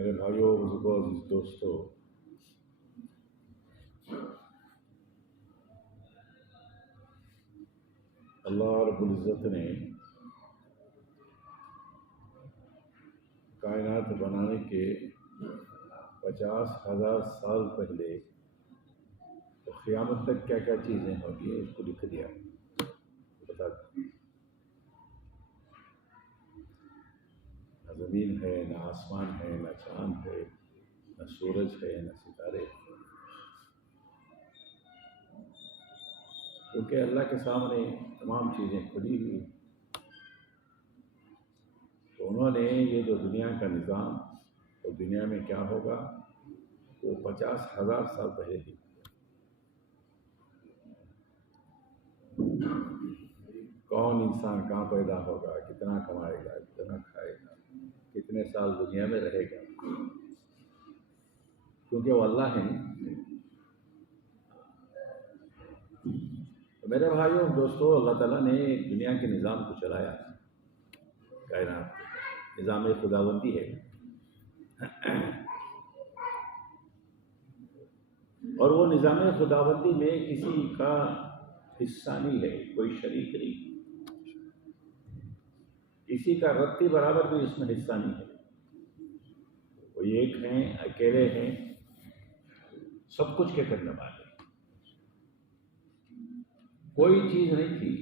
मेरे भाइयों बुजुर्गों दोस्तों, अल्लाह रब्बुल इज़्ज़त ने कायनात बनाने के 50,000 साल पहले तो क़यामत तक क्या क्या चीज़ें होंगी उसको लिख दिया। बता, न ज़मीन है, न आसमान है, न चाँद है, न सूरज है, न सितारे, क्योंकि अल्लाह के सामने तमाम चीज़ें खुली हुई। तो उन्होंने ये जो दुनिया का निज़ाम और दुनिया में क्या होगा वो 50,000 साल पहले ही। कौन इंसान कहाँ पैदा होगा, कितना कमाएगा, कितना खाएगा, कितने साल दुनिया में रहेगा, क्योंकि वो अल्लाह है। तो मेरे भाइयों दोस्तों, अल्लाह ताला ने दुनिया के निज़ाम को चलाया। कायनात निज़ाम खुदाबंदी है और वो निज़ाम खुदाबंदी में किसी का हिस्सा नहीं है, कोई शरीक नहीं, किसी का रत्ती बराबर भी इसमें हिस्सा नहीं है। वो एक हैं, अकेले हैं, सब कुछ के करने वाले। कोई चीज़ नहीं थी,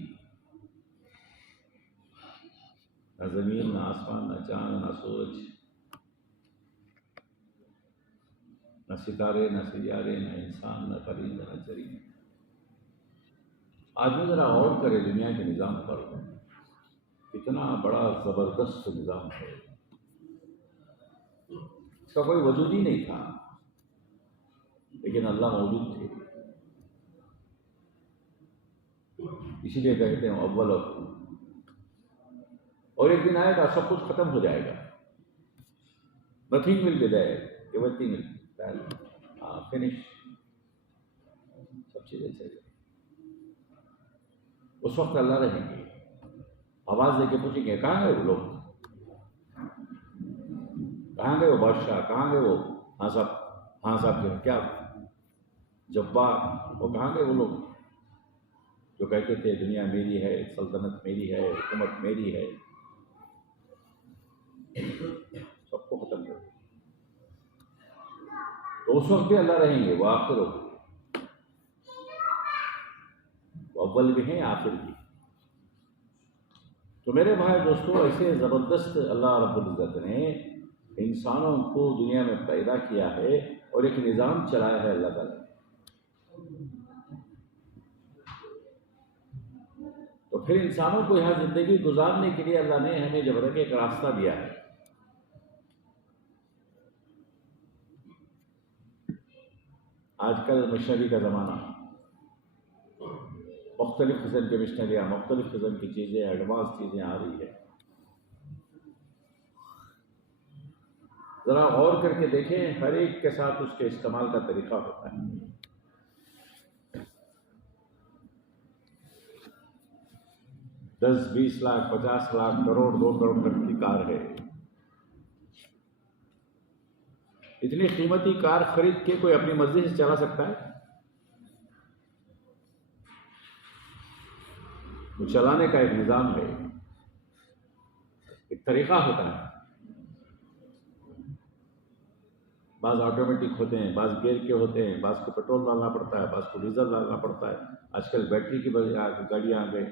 न ज़मीन, न आसमान, न चाँद, न सूरज, न सितारे, न सियारे, न इंसान, न परिंदा, न चरिंदा। आदमी ज़रा गौर करे दुनिया के निज़ाम पर, कितना बड़ा ज़बरदस्त निज़ाम है। इसका कोई वजूद ही नहीं था, लेकिन अल्लाह मौजूद थे। इसीलिए कहते हैं अव्वल और एक दिन आएगा सब कुछ खत्म हो जाएगा। Nothing will be there, everything will finish, सब चीज़ें चाहिए। उस वक्त अल्लाह रहेंगे, आवाज़ देके पूछेंगे कहाँ गए वो लोग, कहाँ गए वो बादशाह, कहाँ गए वो हाँ साहब क्या जब्बार, वो कहाँ गए वो लोग जो कहते थे दुनिया मेरी है, सल्तनत मेरी है, हुकूमत मेरी है। सबको खत्म कर। तो उस वक्त भी अल्लाह रहेंगे, वो आखिर होगी, वो अव्वल भी हैं, आखिर भी। तो मेरे भाई दोस्तों, ऐसे ज़बरदस्त अल्लाह रब्बुल इज़्ज़त ने इंसानों को दुनिया में पैदा किया है और एक निज़ाम चलाया है अल्लाह ताला। तो फिर इंसानों को यहाँ ज़िंदगी गुजारने के लिए अल्लाह ने हमें जब रख एक रास्ता दिया है। आजकल मिशनरी का ज़माना, मुख्तलिफ़ किस्म के मिशनरियाँ, मुख्तलिफ़ किस्म की चीज़ें, एडवांस चीज़ें आ रही है। ज़रा गौर करके देखें, हर एक के साथ उसके इस्तेमाल का तरीक़ा होता है। 10, 20 लाख, 50 लाख, करोड़, 2 करोड़ तक की कार है। इतनी कीमती कार खरीद के कोई अपनी मर्जी से चला सकता है? वो चलाने का एक निज़ाम है, एक तरीक़ा होता है। बाज़ ऑटोमेटिक होते हैं, बाज़ गियर के होते हैं, बाज़ को पेट्रोल डालना पड़ता है, बाज़ को डीजल डालना पड़ता है। आजकल बैटरी की गाड़ियाँ आ गई।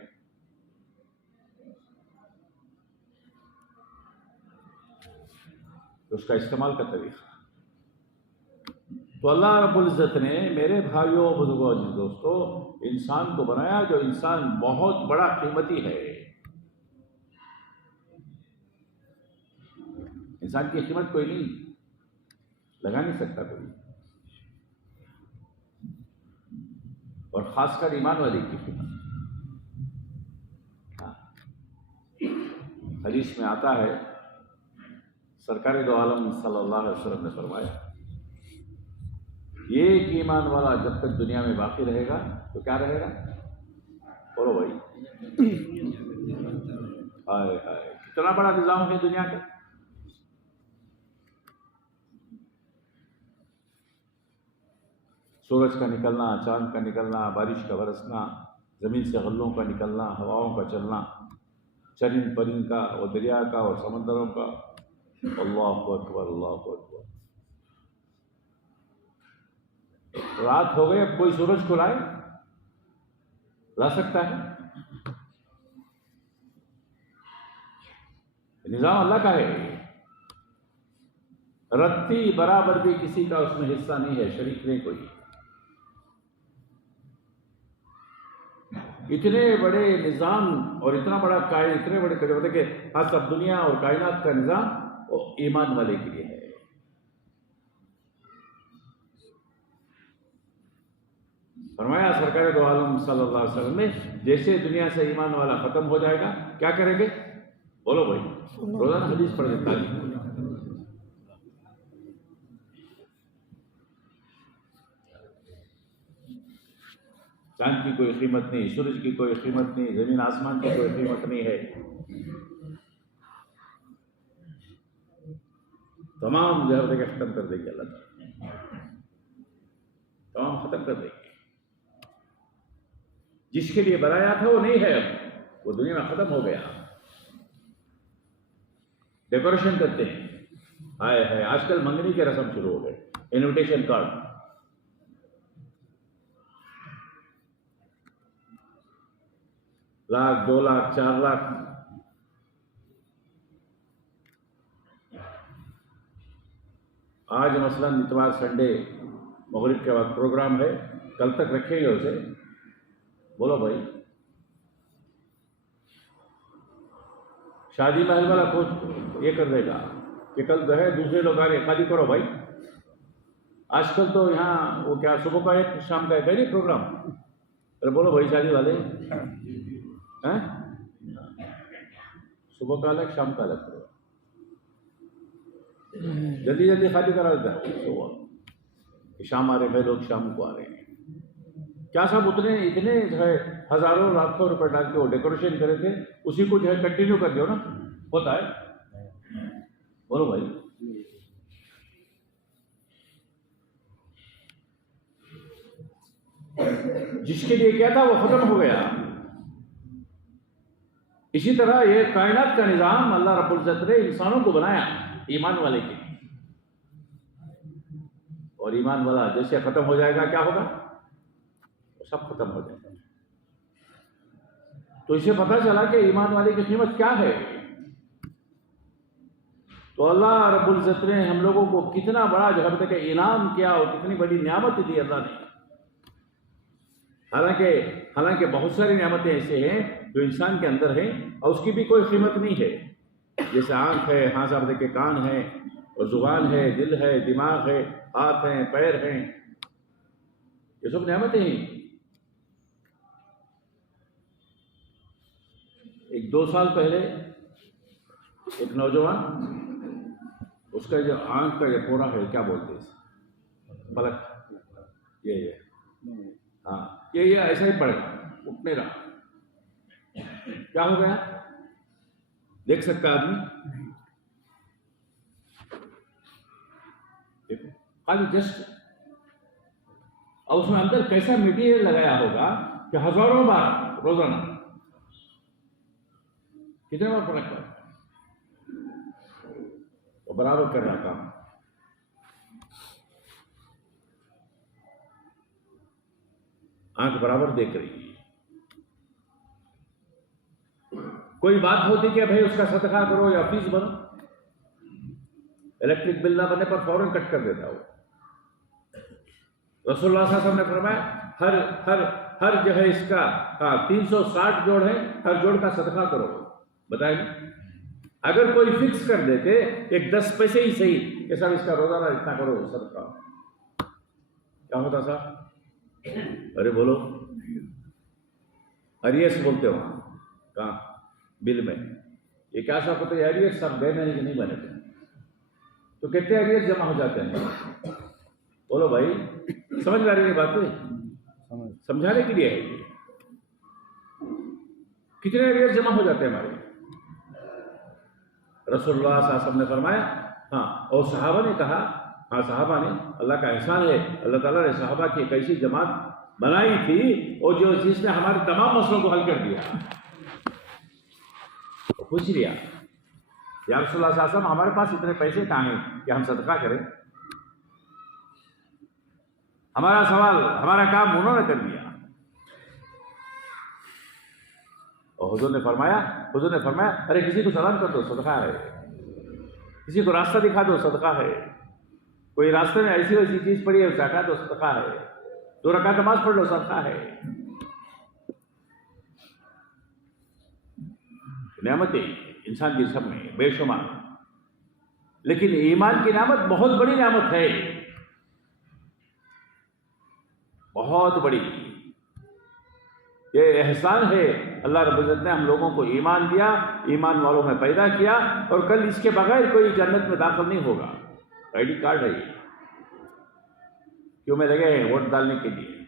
तो उसका इस्तेमाल का तरीक़ा। तो अल्लाह रब्बुल इज़्ज़त ने मेरे भाइयों बुजुर्गों दोस्तों इंसान को बनाया, जो इंसान बहुत बड़ा कीमती है। इंसान की कीमत कोई नहीं लगा नहीं सकता कोई, और खासकर ईमान वाले की कीमत। हदीस में आता है, सरकार दो आलम सल्लल्लाहु अलैहि वसल्लम ने फरमाया, ये ईमान वाला जब तक दुनिया में बाकी रहेगा तो क्या रहेगा? बोलो भाई, हाय हाय, कितना बड़ा निज़ाम है दुनिया का। सूरज का निकलना, चांद का निकलना, बारिश का बरसना, ज़मीन से गल्लों का निकलना, हवाओं का चलना, चरिंद परिंद का और दरिया का और समंदरों का। अल्लाहु अकबर, अल्लाहु अकबर। रात हो गई, अब कोई सूरज को ला सकता है? निजाम अल्लाह का है। रत्ती बराबर भी किसी का उसमें हिस्सा नहीं है, शरीक नहीं कोई। इतने बड़े निजाम और इतना बड़ा इतने बड़े मतलब कि आज सब दुनिया और कायनात का निजाम वो ईमान वाले के लिए है। फरमाया सरकार दो आलम सल्लल्लाहु अलैहि वसल्लम ने, जैसे दुनिया से ईमान वाला खत्म हो जाएगा, क्या करेंगे? बोलो भाई, रोजाना हदीस पढ़ देता है। चांद की कोई कीमत नहीं, सूरज की कोई कीमत नहीं, जमीन आसमान की कोई कीमत नहीं है। तमाम जो है खत्म कर देंगे अल्लाह ताला, तमाम खत्म कर देंगे। जिसके लिए बनाया था वो नहीं है, अब वो दुनिया में खत्म हो गया। डेकोरेशन करते हैं, हाय हाय, आजकल मंगनी के रस्म शुरू हो गए, इनविटेशन कार्ड। लाख, 2 लाख, 4 लाख। आज मसलन इतवार संडे मगरिब के बाद प्रोग्राम है, कल तक रखेंगे उसे। बोलो भाई, शादी महल वाला कुछ ये कर देगा कि कल जो है दूसरे लोग आ रहे, शादी करो भाई। आजकल तो यहाँ वो क्या सुबह का एक शाम का है नहीं प्रोग्राम। अरे बोलो भाई, शादी वाले हैं, सुबह का अलग, शाम का अलग प्रोग्राम। जल्दी जल्दी शादी करा देता है सुबह, शाम आ रहे हैं लोग, शाम को आ रहे हैं। क्या सब उतने इतने जो है हजारों लाखों रुपए डाल के वो डेकोरेशन करे थे, उसी को जो है कंटिन्यू कर दियो ना, होता है। बोलो भाई, जिसके लिए क्या था वो खत्म हो गया। इसी तरह ये कायनात का निजाम अल्लाह रब्बुल इज्जत ने इंसानों को बनाया ईमान वाले के, और ईमान वाला जैसे खत्म हो जाएगा, क्या होगा? सब खत्म हो जाएगा। तो इसे पता चला कि ईमान वाले की कीमत क्या है। तो अल्लाह रब्बुल इज्जत ने हम लोगों को कितना बड़ा जो है इनाम किया और कितनी बड़ी नियामत दी अल्लाह ने। हालांकि बहुत सारी नियामतें ऐसे हैं जो इंसान के अंदर हैं और उसकी भी कोई कीमत नहीं है। जैसे आंख है, हाथ साहब देखे, कान है, और जुबान है, दिल है, दिमाग है, हाथ हैं, पैर हैं, ये सब नियामतें हैं। एक 2 साल पहले एक नौजवान, उसका जो आंख का ये पूरा है, क्या बोलते हैं, पलक, ये हाँ, ये ऐसा ही पड़ गया, उठ नहीं रहा। क्या हो गया? देख सकता आदमी? देखो, खाली जस्ट, और उसमें अंदर कैसा मटीरियल लगाया होगा कि हजारों बार रोजाना, कितने बार फर्क पड़ा, वो बराबर कर रहा काम। आंख बराबर देख रही है। कोई बात होती कि भाई उसका सदका करो या फीस भरो, इलेक्ट्रिक बिल ना बने पर फौरन कट कर देता हो। रसूलुल्लाह सल्लल्लाहु अलैहि वसल्लम ने फरमाया, हर हर हर जो है इसका 360 जोड़ है, हर जोड़ का सदका करो। बताइए, अगर कोई फिक्स कर देते एक 10 पैसे ही सही कि सब इसका रोजाना इतना करो सदका, क्या होता साहब? अरे बोलो, अरियस बोलते हो कहाँ बिल में, ये क्या साहब होता है? अरियस सब गए महीने के नहीं बने थे, तो कितने अरियस जमा हो जाते हैं? बोलो भाई, समझ में आ रही है बात? समझाने के लिए है ये। कितने अरियस जमा हो जाते हैं हमारे? रसूलुल्लाह सल्लल्लाहु अलैहि वसल्लम ने फरमाया, हाँ, और सहाबा ने कहा हाँ, सहाबा ने, अल्लाह का एहसान है, अल्लाह ताला ने सहाबा की एक ऐसी जमात बनाई थी और जिसने हमारे तमाम मसलों को हल कर दिया। तो पूछ लिया, या रसूलुल्लाह सल्लल्लाहु अलैहि वसल्लम, हमारे पास इतने पैसे कहाँ हैं कि हम सदका करें? हमारा सवाल, हमारा काम उन्होंने कर दिया। और हुजूर ने फरमाया, अरे किसी को सलाम कर दो, सदका है। किसी को रास्ता दिखा दो, सदका है। कोई रास्ते में ऐसी वैसी चीज पड़ी है, उसे हटा दो, सदका है। 2 रकात नमाज पढ़ लो, सदका है। नेमतें इंसान की सब में बेशुमार, लेकिन ईमान की नेमत बहुत बड़ी नेमत है, बहुत बड़ी। ये एहसान है, अल्लाह रब्बुल इज्जत ने हम लोगों को ईमान दिया, ईमान वालों में पैदा किया, और कल इसके बगैर कोई जन्नत में दाखिल नहीं होगा। आईडी कार्ड है ये, क्यों में लगे हैं वोट डालने के लिए।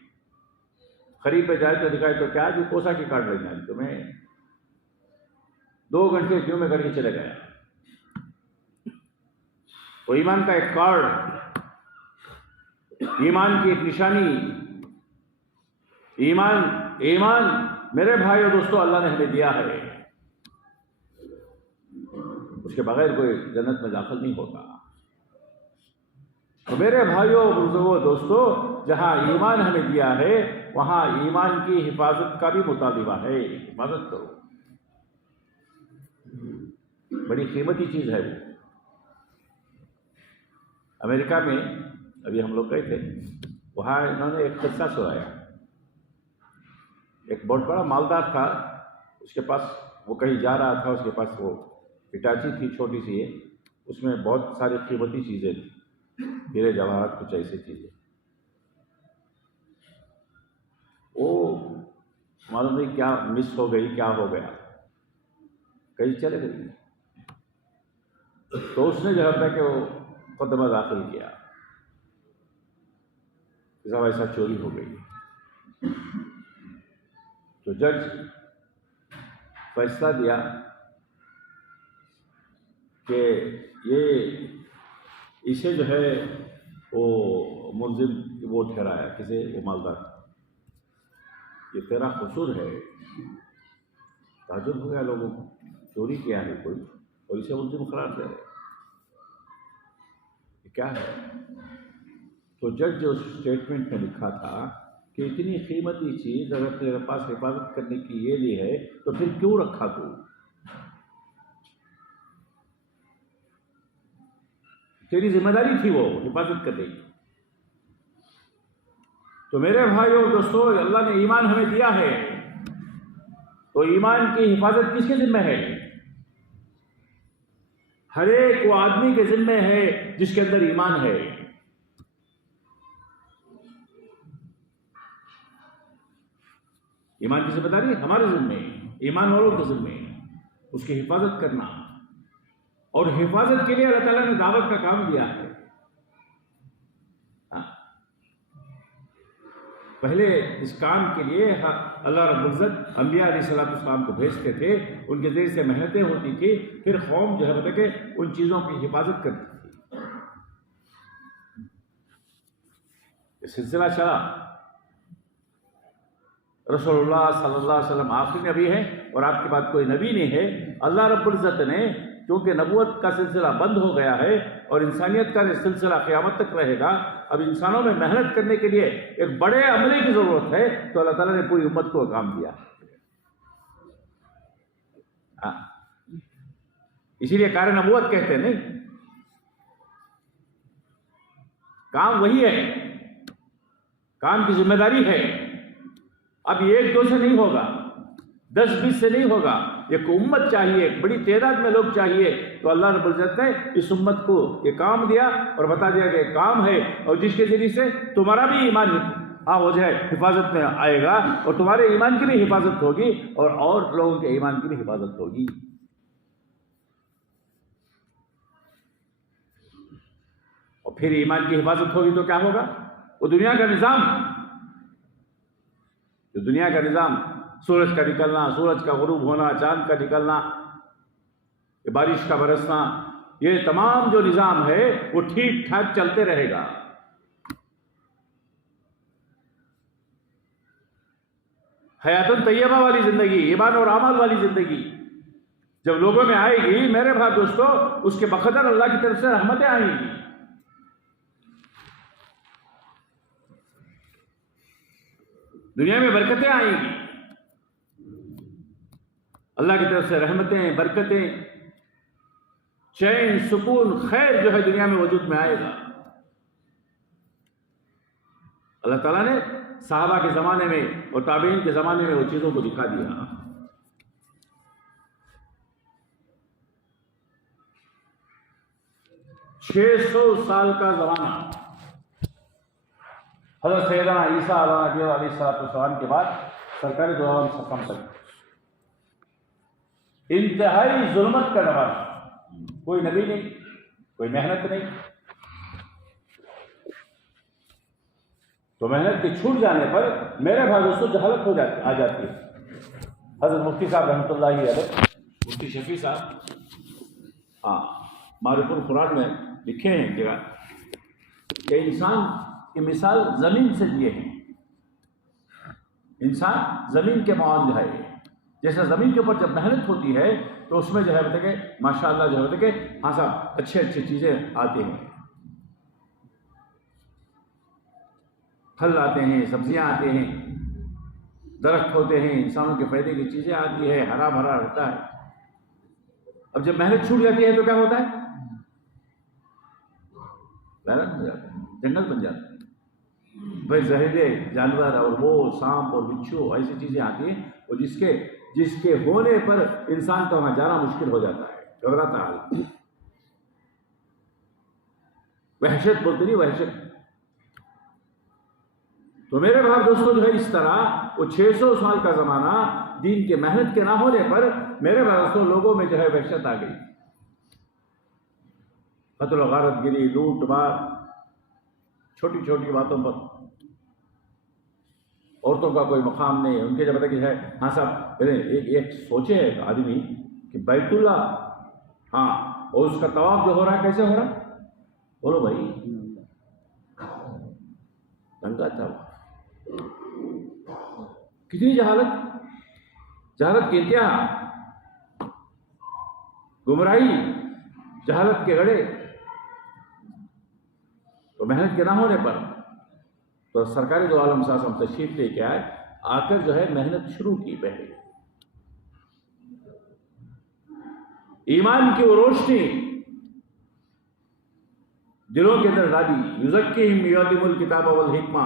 खरीद पे जाए तो दिखाए तो क्या जी कोसा की कार्ड लेना है तुम्हें, 2 घंटे क्यों में करके चले गया। तो ईमान का एक कार्ड, ईमान की एक निशानी, ईमान मेरे भाई और दोस्तों अल्लाह ने हमें दिया है, उसके बगैर कोई जन्नत में दाखिल नहीं होता। तो मेरे भाइयों बुजुर्गों दोस्तों, जहां ईमान हमें दिया है वहां ईमान की हिफाजत का भी मुतालिबा है। हिफाजत करो, बड़ी कीमती चीज है वो। अमेरिका में अभी हम लोग गए थे, वहां इन्होंने एक किस्सा सुनाया। एक बहुत बड़ा मालदार था, उसके पास, वो कहीं जा रहा था, उसके पास वो हिटाची थी छोटी सी है, उसमें बहुत सारी कीमती चीज़ें थी, हीरे जवाहरात, कुछ ऐसी चीज़ें। वो मालूम नहीं क्या मिस हो गई, क्या हो गया, कहीं चले गई। तो उसने जो है कि वो मुकदमा दाखिल किया, सब ऐसा चोरी हो गई। तो जज फैसला दिया कि ये इसे जो है वो मुलजिम वो ठहराया, किसे, वो मालदार, ये तेरा कसूर है। ताजुब हो गया लोगों को, चोरी किया है कोई और इसे मुलजिम करार दे रहे, ये क्या है। तो जज जो स्टेटमेंट में लिखा था कि इतनी कीमती चीज अगर तेरे पास हिफाजत करने की ये ली है तो फिर क्यों रखा तू। तेरी जिम्मेदारी थी वो हिफाजत करने की। तो मेरे भाइयों दोस्तों, अल्लाह ने ईमान हमें दिया है, तो ईमान की हिफाजत किसके जिम्मे है? हर एक वो आदमी के जिम्मे है जिसके अंदर ईमान है। ईमान की जिम्मेदारी हमारे जिम्मे, ईमान वालों के जिम्मे, उसकी हिफाजत करना। और हिफाजत के लिए अल्लाह ताला ने दावत का काम दिया है। पहले इस काम के लिए अल्लाह रब्बुल इज्जत अंबिया अलैहिस्सलाम को भेजते थे, उनके जरिए से मेहनतें होती थी, फिर कौम जो है बता के उन चीज़ों की हिफाजत करती थी। ये सिलसिला चला। रसूलुल्लाह सल्लल्लाहु अलैहि वसल्लम आखिरी नबी है और आपके बाद कोई नबी नहीं है। अल्लाह रब्बुल इज्जत ने, क्योंकि नबूवत का सिलसिला बंद हो गया है और इंसानियत का सिलसिला क़यामत तक रहेगा, अब इंसानों में मेहनत करने के लिए एक बड़े अमले की जरूरत है, तो अल्लाह ताला ने पूरी उम्मत को काम दिया। इसीलिए कार नबूवत कहते हैं, नहीं, काम वही है, काम की जिम्मेदारी है। अब 1-2 से नहीं होगा, 10-20 से नहीं होगा, एक उम्मत चाहिए, एक बड़ी तादाद में लोग चाहिए। तो अल्लाह रब्बुल इज्जत ने इस उम्मत को ये काम दिया और बता दिया कि काम है, और जिसके जरिए से तुम्हारा भी ईमान हो जाए, हिफाजत में आएगा, और तुम्हारे ईमान की भी हिफाजत होगी और लोगों के ईमान की भी हिफाजत होगी। और फिर ईमान की हिफाजत होगी तो क्या होगा? वो दुनिया का निज़ाम, जो दुनिया का निज़ाम, सूरज का निकलना, सूरज का गुरूब होना, चांद का निकलना, बारिश का बरसना, ये तमाम जो निज़ाम है वो ठीक ठाक चलते रहेगा। हयातुन तैयबा वाली जिंदगी, ईमान और अमल वाली जिंदगी जब लोगों में आएगी मेरे भाई दोस्तों, उसके बखतर अल्लाह की तरफ से रहमतें आएंगी। दुनिया में बरकतें आएंगी, अल्लाह की तरफ से रहमतें, बरकतें, चैन, सुकून, खैर जो है दुनिया में वजूद में आएगा। अल्लाह ताला ने साहबा के ज़माने में और ताबीन के ज़माने में वो चीज़ों को दिखा दिया। छह 600 साल का ज़माना हज़रत सैयदना ईसा अलैहिस्सलाम के बाद सरकारी दो आलम सफ़म तक इंतहाई जुल्मत का ज़माना। कोई नबी नहीं, कोई मेहनत नहीं, तो मेहनत के छूट जाने पर मेरे भाई दोस्तों जहालत आ जाती है। हज़रत मुफ्ती साहब रहमतुल्लाहि अलैह, मुफ्ती शफी साहब, हाँ, मारिफुल कुरान में लिखे हैं कि इंसान की मिसाल ज़मीन से दिए हैं। इंसान ज़मीन के मानद है। जैसे ज़मीन के ऊपर जब मेहनत होती है तो उसमें जो है बता के माशाअल्लाह जो है बता के हाँ साहब अच्छे अच्छे चीज़ें आती हैं, फल आते हैं, सब्जियां आते हैं, दरख्त होते हैं, इंसानों के फायदे की चीज़ें आती है, हरा भरा होता है। अब जब मेहनत छूट जाती है तो क्या होता है? वैरान हो जाता है, जंगल बन जाता है। भाई जहरीले जानवर और वो सांप और बिच्छू ऐसी चीज़ें आती हैं और जिसके होने पर इंसान का वहाँ जाना मुश्किल हो जाता है, घबराता है। वहशत बोलते नहीं, वहशत। तो मेरे भाई दोस्तों जो है इस तरह वो 600 साल का ज़माना दीन के मेहनत के ना होने पर मेरे भाई दोस्तों लोगों में जो है वहशत आ गई। कत्ल गारत गिरी, लूट मार, छोटी छोटी बातों पर औरतों का कोई मकाम नहीं। उनके जब तक है हाँ साहब एक सोचे है आदमी कि बैतुल्ला, हाँ, और उसका तवाफ जो हो रहा है कैसे हो रहा है? बोलो भाई, नंगा तवाफ। कितनी जहालत, जहालत के इंतहा, गुमराही, जहालत के गड़े। तो मेहनत के ना होने पर तो सरकारी दो आलम साहब तशरीफ लेके आए, आकर जो है मेहनत शुरू की। पहले ईमान की वो रोशनी दिलों के अंदर डाली। युज़क्कीहिम युअल्लिमुल किताब वल हिकमा,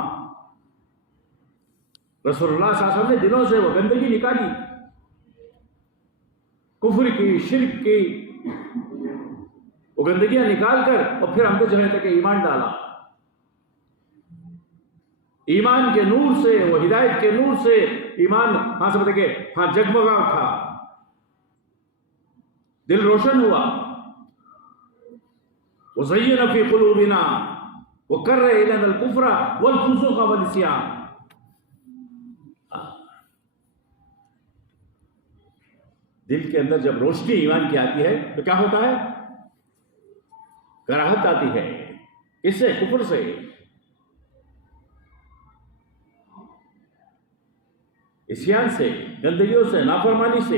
रसूलुल्लाह सल्लल्लाहु अलैहि वसल्लम ने दिलों से वो गंदगी निकाली, कुफ्र की, शिर्क की, वो गंदगियां निकाल कर और फिर हमने जो है तक ईमान डाला। ईमान के नूर से, वो हिदायत के नूर से ईमान हाँ समझ के हाँ जगमगा उठा, दिल रोशन हुआ। वो ज़य्यन फी क़ुलूबिना वो कर रहे इलल कुफ्रा वल फुसूक़ वल इस्यान। दिल के अंदर जब रोशनी ईमान की आती है तो क्या होता है? कराहत आती है। इससे कुफ्र से, इस्यान से, गंदगियों से, नाफरमानी से।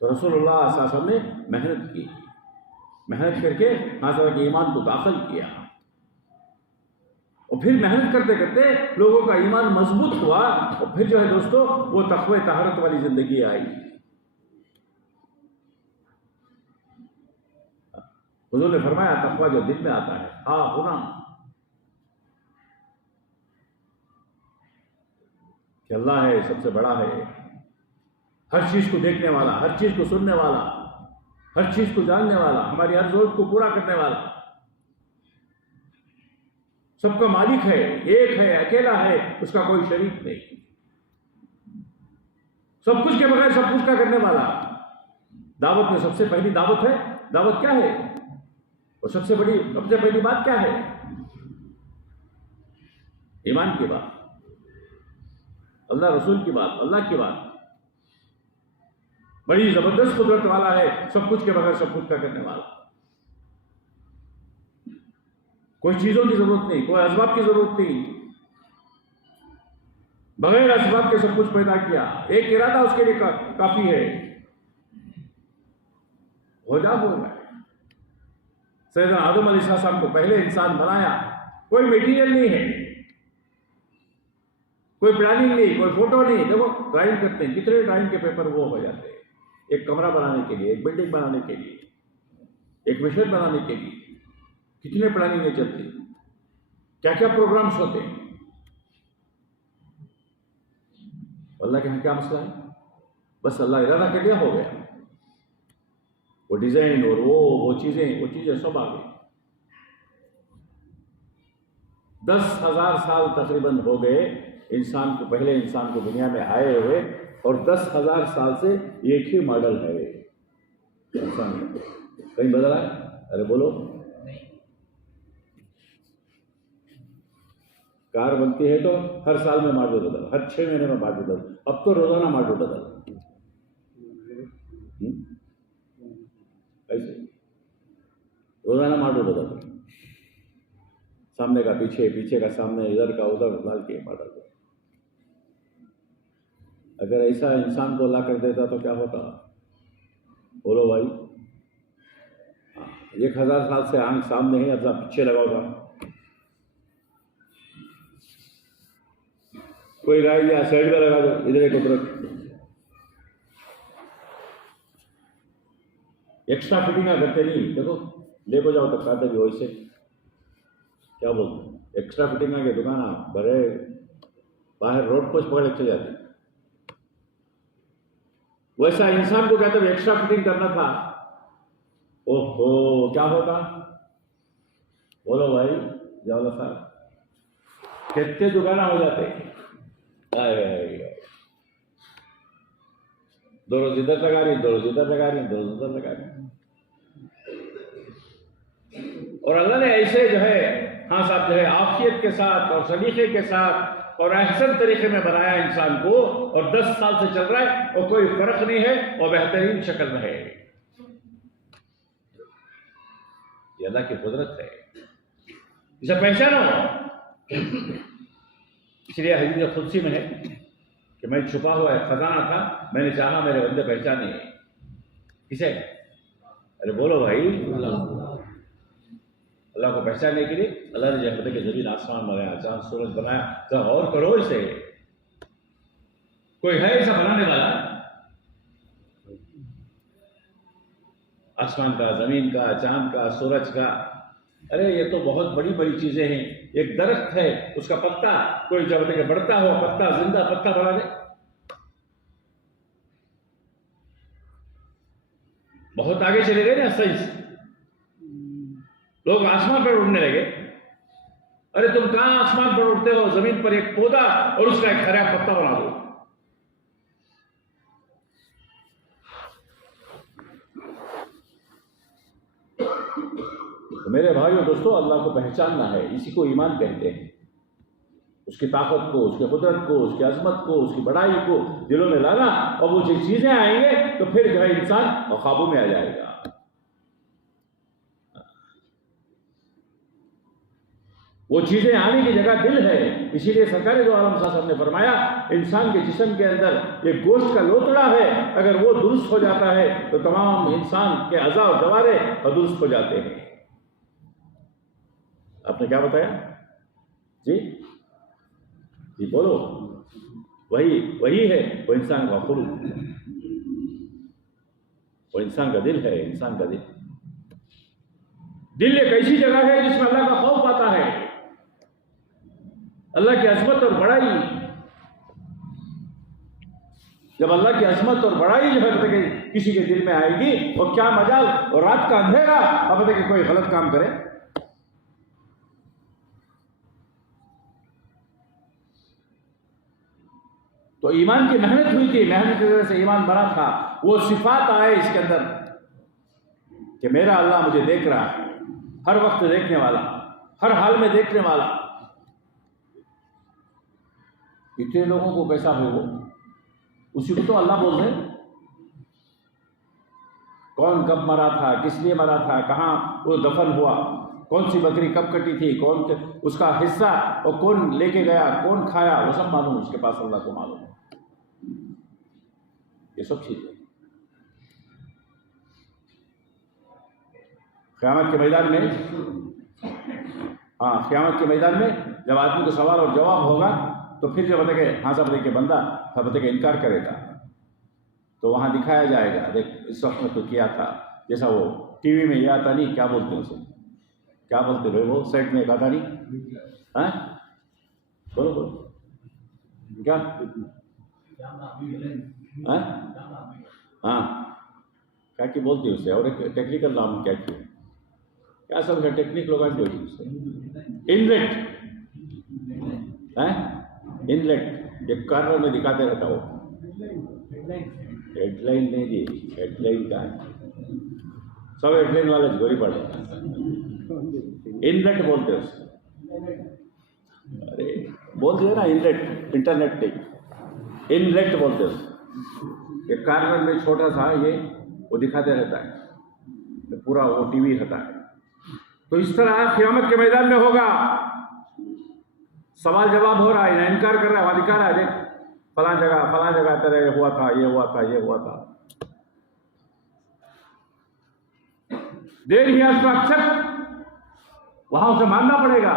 तो रसूलुल्लाह सल्लल्लाहु अलैहि वसल्लम ने मेहनत की, मेहनत करके हासिल के ईमान को दाखिल किया और फिर मेहनत करते करते लोगों का ईमान मजबूत हुआ और फिर जो है दोस्तों वो तक़वे तहरत वाली जिंदगी आई। हुज़ूर ने फरमाया तक़वा जो दिल में आता है, हाँ होना, कि अल्लाह है, सबसे बड़ा है, हर चीज को देखने वाला, हर चीज को सुनने वाला, हर चीज को जानने वाला, हमारी हर जरूरत को पूरा करने वाला, सबका मालिक है, एक है, अकेला है, उसका कोई शरीक नहीं, सब कुछ के बगैर सब कुछ का करने वाला। दावत में सबसे पहली दावत है, दावत क्या है? और सबसे पहली बात क्या है? ईमान की बात, अल्लाह रसूल की बात, अल्लाह की बात। बड़ी जबरदस्त कुदरत वाला है, सब कुछ के बगैर सब कुछ का करने वाला। कोई चीजों की जरूरत नहीं, कोई असबाब की जरूरत नहीं, बगैर असबाब के सब कुछ पैदा किया। एक इरादा उसके लिए काफी है, हो जाए। सैयदना आदम अलैहिस्सलाम को पहले इंसान बनाया, कोई मटेरियल नहीं है, कोई प्लानिंग नहीं, कोई फोटो नहीं। देखो ड्राइंग करते हैं, कितने ड्राइंग के पेपर वो हो जाते हैं, एक कमरा बनाने के लिए, एक बिल्डिंग बनाने के लिए, एक मिशन बनाने के लिए कितने प्लानिंग नहीं चलती, क्या क्या प्रोग्राम्स होते हैं। अल्लाह के यहाँ क्या मसला है? बस अल्लाह इरादा कर दिया, हो गया। वो डिजाइन और वो चीजें सब आ गई। 10,000 साल तकरीबन हो गए इंसान को, पहले इंसान को दुनिया में आए हुए, और 10,000 साल से एक ही मॉडल है इंसान। कहीं बदला है? अरे बोलो। कार बनती है तो हर साल में मॉडल बदल, हर 6 महीने में मॉडल बदल, अब तो रोजाना मॉडल बदल। ऐसे रोजाना मॉडल बदल, सामने का पीछे, पीछे का सामने, इधर का उधर डाल के मॉडल। अगर ऐसा इंसान को ला कर देता तो क्या होता? बोलो भाई। 1,000 साल से आंख सामने ही, अपना पीछे लगाओगा। कोई राय या साइड में लगा दो, इधर एक उधर। एक्स्ट्रा फिटिंग करते नहीं, देखो लेको जाओ तक कहते भी वैसे क्या बोलते, एक्स्ट्रा फिटिंग के दुकान भरे बाहर रोड पर पकड़ चले जाते। वैसा इंसान को कहते एक्स्ट्रा फिटिंग करना था। ओहो क्या होता? बोलो भाई जाओ साहब, कितने दुकाना हो जाते। दो रोज इधर लगा रही, दो रोज इधर लगा रही, दो रोज उधर लगा रही। और अल्लाह ने ऐसे जो है, हाँ साहब, जो है आफियत के साथ और सलीके के साथ और अहसन तरीके में बनाया इंसान को, और 10 साल से चल रहा है और कोई फर्क नहीं है, और बेहतरीन शक्ल में है। ये अल्लाह की कुदरत है, इसे पहचानो। इसलिए हदीस कुदसी में है कि मैं छुपा हुआ खजाना था, मैंने चाहा मेरे बंदे पहचाने। किसे? अरे बोलो भाई। अल्लाह को पहचानने के लिए अल्लाह ने जब के जमीन आसमान बनाया, चांद सूरज बनाया, तो और करो इसे। कोई है ऐसा बनाने वाला? आसमान का, जमीन का, चांद का, सूरज का। अरे ये तो बहुत बड़ी बड़ी चीजें हैं। एक दरख्त है, उसका पत्ता कोई जब तक बढ़ता हो, पत्ता जिंदा पत्ता बना दे। बहुत आगे चले गए ना साइंस, लोग आसमान पर उड़ने लगे। अरे तुम कहां आसमान पर उड़ते हो? जमीन पर एक पौधा और उसका एक हरा पत्ता बना दो। तो मेरे भाइयों दोस्तों, अल्लाह को पहचानना है, इसी को ईमान कहते हैं। उसकी ताकत को, उसकी कुदरत को, उसकी अजमत को, उसकी बड़ाई को दिलों में लाना, और वो जो चीजें आएंगे तो फिर जो है इंसान काबू में आ जाएगा। वो चीजें आने की जगह दिल है। इसीलिए सरकार दो आलम साहब ने फरमाया, इंसान के जिस्म के अंदर एक गोश्त का लोतड़ा है, अगर वो दुरुस्त हो जाता है तो तमाम इंसान के अज़ा और जवारे दुरुस्त हो जाते हैं। आपने क्या बताया जी? जी बोलो। वही है वो इंसान का खुलूक, वो इंसान का दिल है। इंसान का दिल एक ऐसी जगह है जिसमें अल्लाह का खौफ आता है, अल्लाह की अजमत और बड़ाई। जब अल्लाह की अजमत और बड़ाई जो है किसी के दिल में आएगी, और क्या मजाल, और रात का अंधेरा अब कि कोई गलत काम करे। तो ईमान की मेहनत हुई थी, मेहनत की वजह से ईमान बना था। वो सिफात आए इसके अंदर कि मेरा अल्लाह मुझे देख रहा है, हर वक्त देखने वाला, हर हाल में देखने वाला। इतने लोगों को कैसा है वो? उसी को तो अल्लाह बोल रहे। कौन कब मरा था, किस लिए मरा था, कहां वो दफन हुआ, कौन सी बकरी कब कटी थी, कौन उसका हिस्सा और कौन लेके गया, कौन खाया, वो सब मालूम उसके पास, अल्लाह को मालूम है ये सब चीजें। क़यामत के मैदान में, हाँ क़यामत के मैदान में जब आदमी को सवाल और जवाब होगा तो फिर जब बताए हाँ सब बताए कि बंदा सब बताए इनकार करेगा तो वहाँ दिखाया जाएगा, देख इस वक्त में तो किया था, जैसा वो टीवी में ये आता नहीं, क्या बोलते हैं उसे, क्या बोलते भाई वो साइड में एक आता नहीं, हाँ बोलो बोलो क्या, हाँ क्या की बोलते हैं उसे, और एक टेक्निकल नाम क्या की, क्या सब है टेक्निक लोग बोलते हैं उसे, इनलेट है, इनलेट ये कार्नर में दिखाते रहता वो, हेडलाइन नहीं दी, हेडलाइन का सब हेडलाइन वाले गोरी पड़े, इनलेट बोलते हैं उसको, अरे बोल दिया ना इनलेट, इंटरनेट नहीं, इनलेट बोलते हैं उसको, ये कार्नर में छोटा सा ये वो दिखाते रहता है, पूरा वो टीवी रहता है। तो इस तरह क़यामत के मैदान में होगा, सवाल जवाब हो रहा है, ना इनकार कर रहा है, वहां दिखा रहा है, देख फलां जगह तरह हुआ था, ये हुआ था, ये हुआ था, देर ही अक्सर वहां उसे मानना पड़ेगा,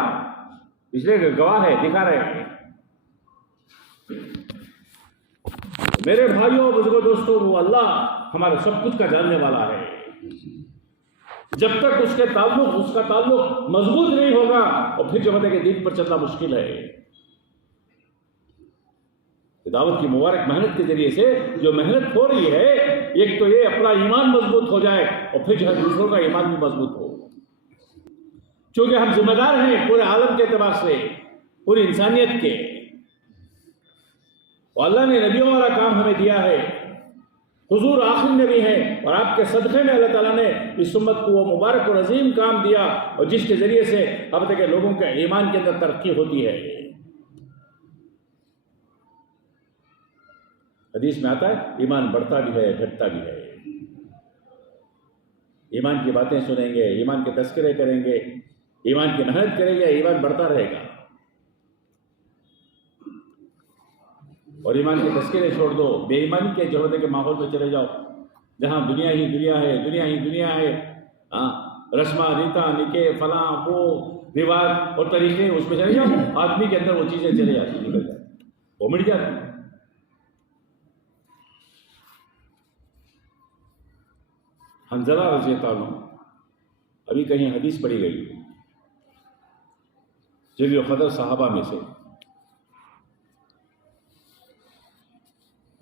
इसलिए गवाह है, दिखा रहे हैं। मेरे भाइयों बुजुर्गों दोस्तों, वो अल्लाह हमारे सब कुछ का जानने वाला है, जब तक उसका ताल्लुक मजबूत नहीं होगा और फिर जब कि दीन पर चलना मुश्किल है। दावत की मुबारक मेहनत के जरिए से जो मेहनत हो रही है, एक तो ये अपना ईमान मजबूत हो जाए और फिर जो है दूसरों का ईमान भी मजबूत हो, क्योंकि हम जिम्मेदार हैं पूरे आलम के एतबार से, पूरी इंसानियत के, और अल्लाह ने नबियों वाला काम हमें दिया है, हुजूर आखिरी नबी है और आपके सदक़े में अल्लाह ताला ने इस उम्मत को वो मुबारक और अजीम काम दिया और जिसके जरिए से अब तक लोगों के ईमान के अंदर तरक्की होती है। हदीस में आता है ईमान बढ़ता भी है घटता भी है, ईमान की बातें सुनेंगे, ईमान के तस्करे करेंगे, ईमान की मेहनत करेंगे, ईमान बढ़ता रहेगा, और ईमान के तस्करे छोड़ दो, बेईमानी के जरूरत के माहौल में चले जाओ, जहां दुनिया ही दुनिया है, दुनिया ही दुनिया है, हाँ रस्मा रीता निके फला वो रिवाज और तरीके, उसमें चले जाओ, आदमी के अंदर वो चीजें चले जाती, निकल जाती, वो मिट जाती। हंज़ला रज़ी अल्लाह अन्हु, अभी कहीं हदीस पढ़ी गई, जलील क़द्र सहाबा में से,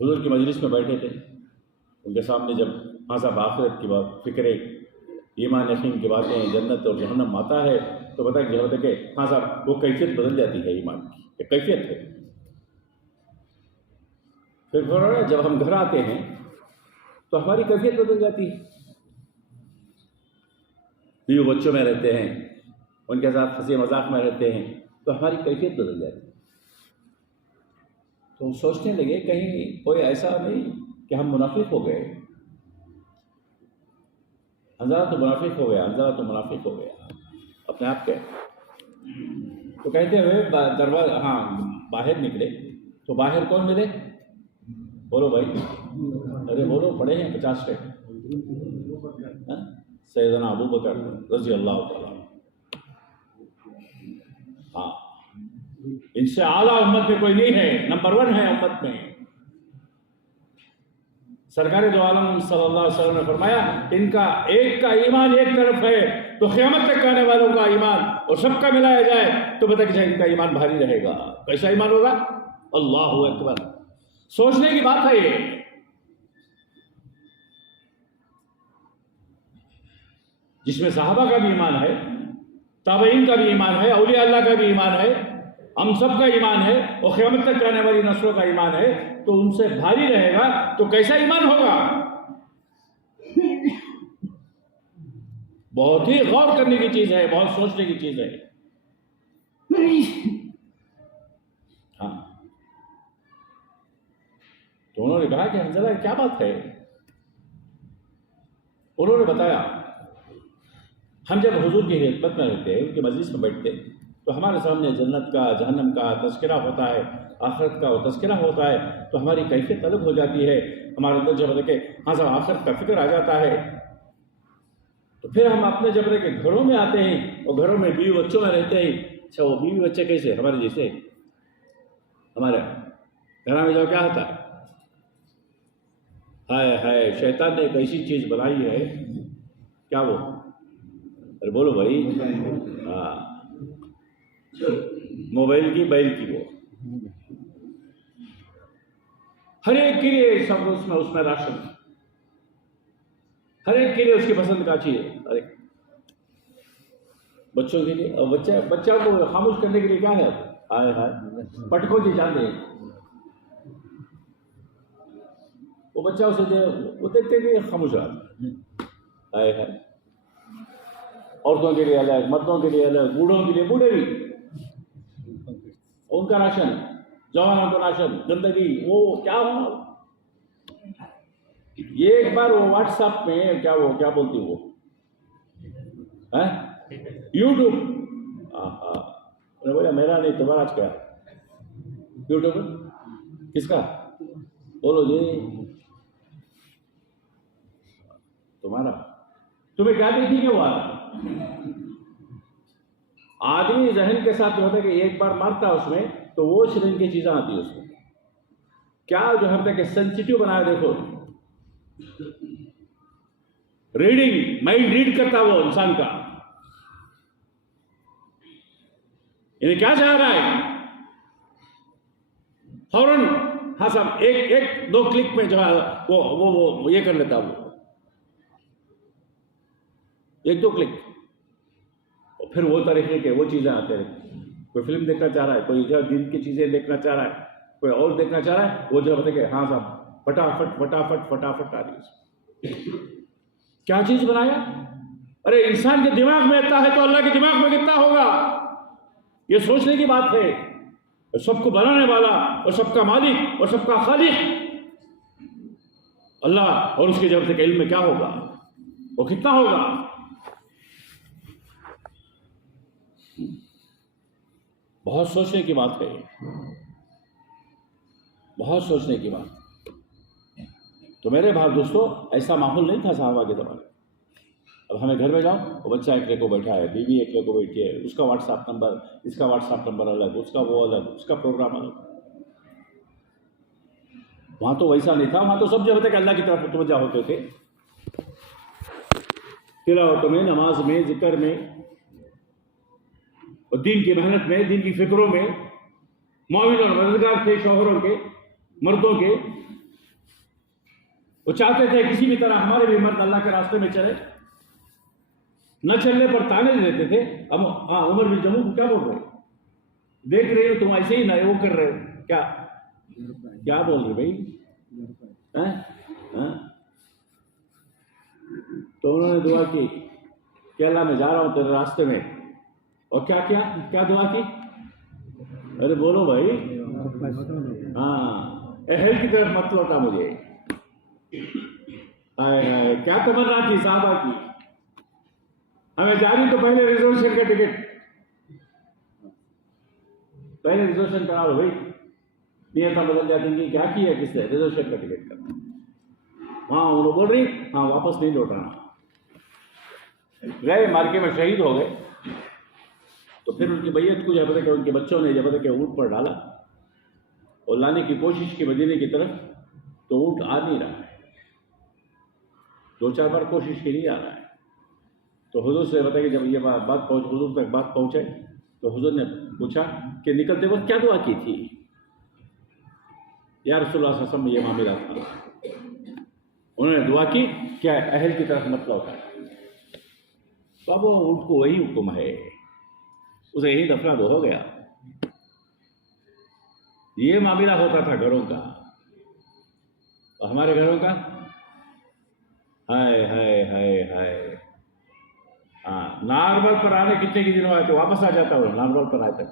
हुज़ूर की मजलिस में बैठे थे, उनके सामने जब हाँ साहब आखिरत की बात, फिक्र ईमान यकीन की बातें, जन्नत और जहन्नम आता है तो पता कि जब तक हाँ साहब वो कैफियत बदल जाती है, ईमान की एक कैफियत है। फिर जब हम घर आते हैं तो हमारी कैफियत बदल जाती है, बीवी बच्चों में रहते हैं, उनके साथ हंसी मजाक में रहते हैं तो हमारी कैफियत बदल जाती है। तो सोचने लगे कहीं कोई ऐसा नहीं कि हम मुनाफिक हो गए, हंज़ला तो मुनाफिक हो गया, हंज़ला तो मुनाफिक हो गया अपने आप के। तो कहते हुए दरवाजा, हाँ बाहर निकले तो बाहर कौन मिले, बोलो भाई, अरे बोलो, पढ़े हैं 50 पे, सैयदना अबू बकर रज़ी अल्लाह तआला, हाँ इनसे आला उम्मत में कोई नहीं है, नंबर 1 है उम्मत में। सरकार दो आलम सल्लल्लाहु अलैहि वसल्लम ने फरमाया इनका एक का ईमान एक तरफ है तो क़यामत तक आने वालों का ईमान और सबका मिलाया जाए तो पता कि इनका ईमान भारी रहेगा। कैसा ईमान होगा, अल्लाहु अकबर, सोचने की बात है ये। जिसमें सहाबा का भी ईमान है, ताबईन का भी ईमान है, औलिया अल्लाह का भी ईमान है, हम सब का ईमान है और क़यामत तक आने वाली नस्लों का ईमान है, तो उनसे भारी रहेगा तो कैसा ईमान होगा। बहुत ही गौर करने की चीज है, बहुत सोचने की चीज है। हाँ तो उन्होंने कहा कि हंज़ला क्या बात है, उन्होंने बताया हम जब हुजूर की खिदमत में रहते हैं, उनके मजलिस में बैठते हैं, तो हमारे सामने जन्नत का, जहन्नम का तज़किरा होता है, आखिरत का तज़किरा होता है, तो हमारी कैफियत अलग हो जाती है। हमारे अंदर जब देखे हाँ साहब आखिरत का फिक्र आ जाता है, तो फिर हम अपने जब के घरों में आते हैं और घरों में बीवी बच्चों में रहते हैं। अच्छा, वो बीवी बच्चे कैसे हमारे जैसे? हमारे घर में जाओ क्या होता है? हाय हाय, शैतान ने एक ऐसी चीज़ बनाई है, क्या वो? अरे बोलो भाई। हाँ, मोबाइल की, बैल की, वो हर एक के लिए सब उसमें राशन, हर एक के लिए उसकी पसंद का चीज है। अरे बच्चों के लिए, और बच्चा को खामोश करने के लिए क्या है? हाय हाय, पटकों की जाते हैं। वो बच्चा उसे वो देखते कि खामोश रहा। हाय हाय, औरतों के लिए अलग, मर्दों के लिए अलग, बूढ़ों के लिए, बूढ़े भी उनका राशन, जवानों का राशन, गंदगी, वो क्या होना। ये एक बार वो व्हाट्सएप में क्या बोलती वो है, यूट्यूब। हाँ, बोला मेरा नहीं तुम्हारा क्या यूट्यूब किसका? बोलो जी, तुम्हारा। तुम्हें क्या देखी क्यों आ रहा? आदमी जहन के साथ होता है कि एक बार मारता है उसमें तो वो श्रेणी की चीजें आती है उसमें। क्या जो हम तक सेंसिटिव बनाया, देखो रीडिंग, माइंड रीड करता वो इंसान का, इन्हें क्या चाह रहा है फौरन। हाँ साहब, एक दो क्लिक में जो है वो ये कर लेता वो, एक दो क्लिक, फिर वो तरीके के वो चीजें आते हैं। कोई फिल्म देखना चाह रहा है, कोई जो दिन की चीजें देखना चाह रहा है, कोई और देखना चाह रहा है, वो जो बताए हाँ साहब फटाफट फटाफट फटाफट आ रही है। क्या चीज बनाया? अरे इंसान के दिमाग में इतना है तो अल्लाह के दिमाग में कितना होगा, ये सोचने की बात है। सबको बनाने वाला और सबका मालिक और सबका खालिक अल्लाह, और उसके जब तक इल्म में क्या होगा, वो कितना होगा। बहुत सोचने की बात है, बहुत सोचने की बात। तो मेरे भाई दोस्तों, ऐसा माहौल नहीं था सहाबा के ज़माने में। अब हमें घर में जाओ, वो बच्चा एक को बैठा है, बीवी एक को बैठी है, उसका व्हाट्सएप नंबर, इसका व्हाट्सएप नंबर अलग, उसका वो अलग, उसका प्रोग्राम अलग। वहाँ तो वैसा नहीं था, वहाँ तो सब जो होते कि अल्लाह की तरफ तवज्जो होते थे, तिलावत में, नमाज में, जिक्र में, और दीन की मेहनत में, दीन की फिक्रों में। मौमिन और मददगार थे शौहरों के, मर्दों के। वो चाहते थे किसी भी तरह हमारे भी मर्द अल्लाह के रास्ते में चले, न चलने पर ताने देते थे। अब हाँ, उमर बिन जमूह क्या बोल रहे, देख रहे हो तुम ऐसे ही ना वो कर रहे हो, क्या बोल रहे भाई? तो उन्होंने दुआ की कि अल्लाह मैं जा रहा हूं तेरे रास्ते में, और क्या दुआ की? अरे बोलो भाई। हाँ, अहल की तरफ मत लौटा मुझे। आए क्या तमन्ना थी साहबा की, हमें जानी तो पहले रिजर्वेशन का टिकट, पहले रिजर्वेशन करा लो भाई। नियत बदल जाती है, क्या किया किसने? रिजर्वेशन का टिकट करना। वहां उन्होंने बोल रही हाँ वापस नहीं लौटाना। गए मार्के में शहीद हो गए, तो फिर उनकी बैयत को जब तक उनके बच्चों ने जब तक ऊँट पर डाला और लाने की कोशिश की मदीने की तरफ, तो ऊँट आ नहीं रहा है। 2-4 बार कोशिश की, नहीं आ रहा है। तो हुजूर से बताया कि जब ये बात हुजूर तक बात पहुंचे, तो हुजूर ने पूछा कि निकलते वक्त क्या दुआ की थी? या रसूलुल्लाह सल्लल्लाहु अलैहि वसल्लम, ये मामला था। उन्होंने दुआ की क्या अहल की तरफ मत लौटा। तो अब ऊँट को वही हुक्म है, उसे यही दफना दो हो गया। ये मामला होता था घरों का, और हमारे घरों का हाय हाय हाय हाय। हाँ, नॉर्मल पर आने कितने की दिनों आए तो वापस आ जाता हो, नॉर्मल पर आए तक।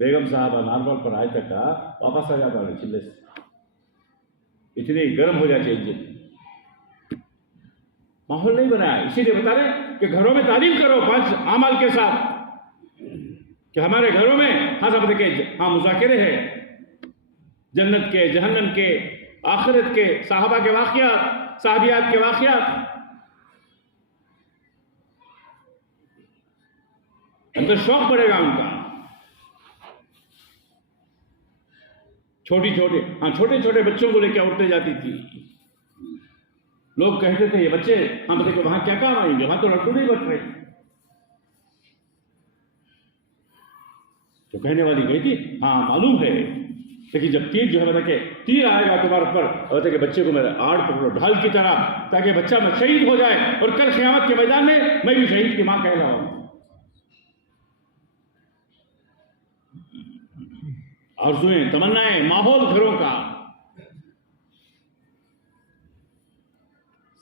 बेगम साहब नॉर्मल पर आए तक का वापस आ जाता है चिल्ले से, इतनी गर्म हो जाती इंजन। माहौल नहीं बनाया। इसीलिए बता रहे कि घरों में तालीम करो 5 आमाल के साथ, कि हमारे घरों में हाँ सब के हाँ मुज़ाकिरे हैं, जन्नत के, जहन्नम के, आखिरत के, साहबा के वाक़ियात, साहबियात के वाक़ियात, अंदर शौक बढ़ेगा उनका। छोटे छोटे बच्चों को लेकर औरतें जाती थी। लोग कहते थे ये बच्चे, हम देखो वहां क्या काम आएंगे, वहां तो लड्डू नहीं बट रहे। तो कहने वाली गई थी हाँ मालूम है, लेकिन जब तीर जो है बता के तीर आएगा तुम्हारे ऊपर, बता के बच्चे को मेरा आड़ पकड़ो ढाल की तरह, ताकि बच्चा में शहीद हो जाए और कल क़यामत के मैदान में मैं भी शहीद की मां कहलाऊं। आरज़ुएं, तमन्नाएं, माहौल घरों का।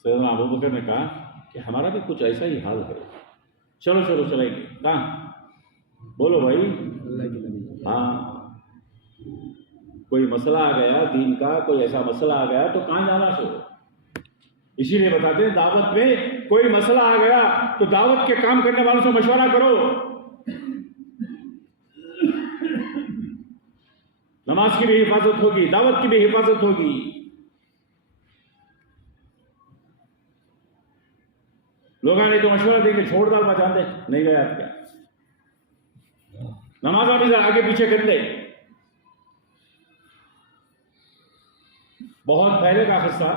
सैयदना अबू बकर ने कहा कि हमारा भी कुछ ऐसा ही हाल है, चलो चलेंगे। कहाँ? बोलो भाई। हाँ, कोई मसला आ गया दीन का, कोई ऐसा मसला आ गया तो कहाँ जाना सो। इसीलिए बताते हैं दावत में कोई मसला आ गया तो दावत के काम करने वालों से मशवरा करो। नमाज की भी हिफाजत होगी, दावत की भी हिफाजत होगी। लोग आने तो मशवरा देंगे छोड़ डाल मचान दे, नहीं गया क्या नमाज आप इधर आगे पीछे कर दे। बहुत पहले का किस्सा,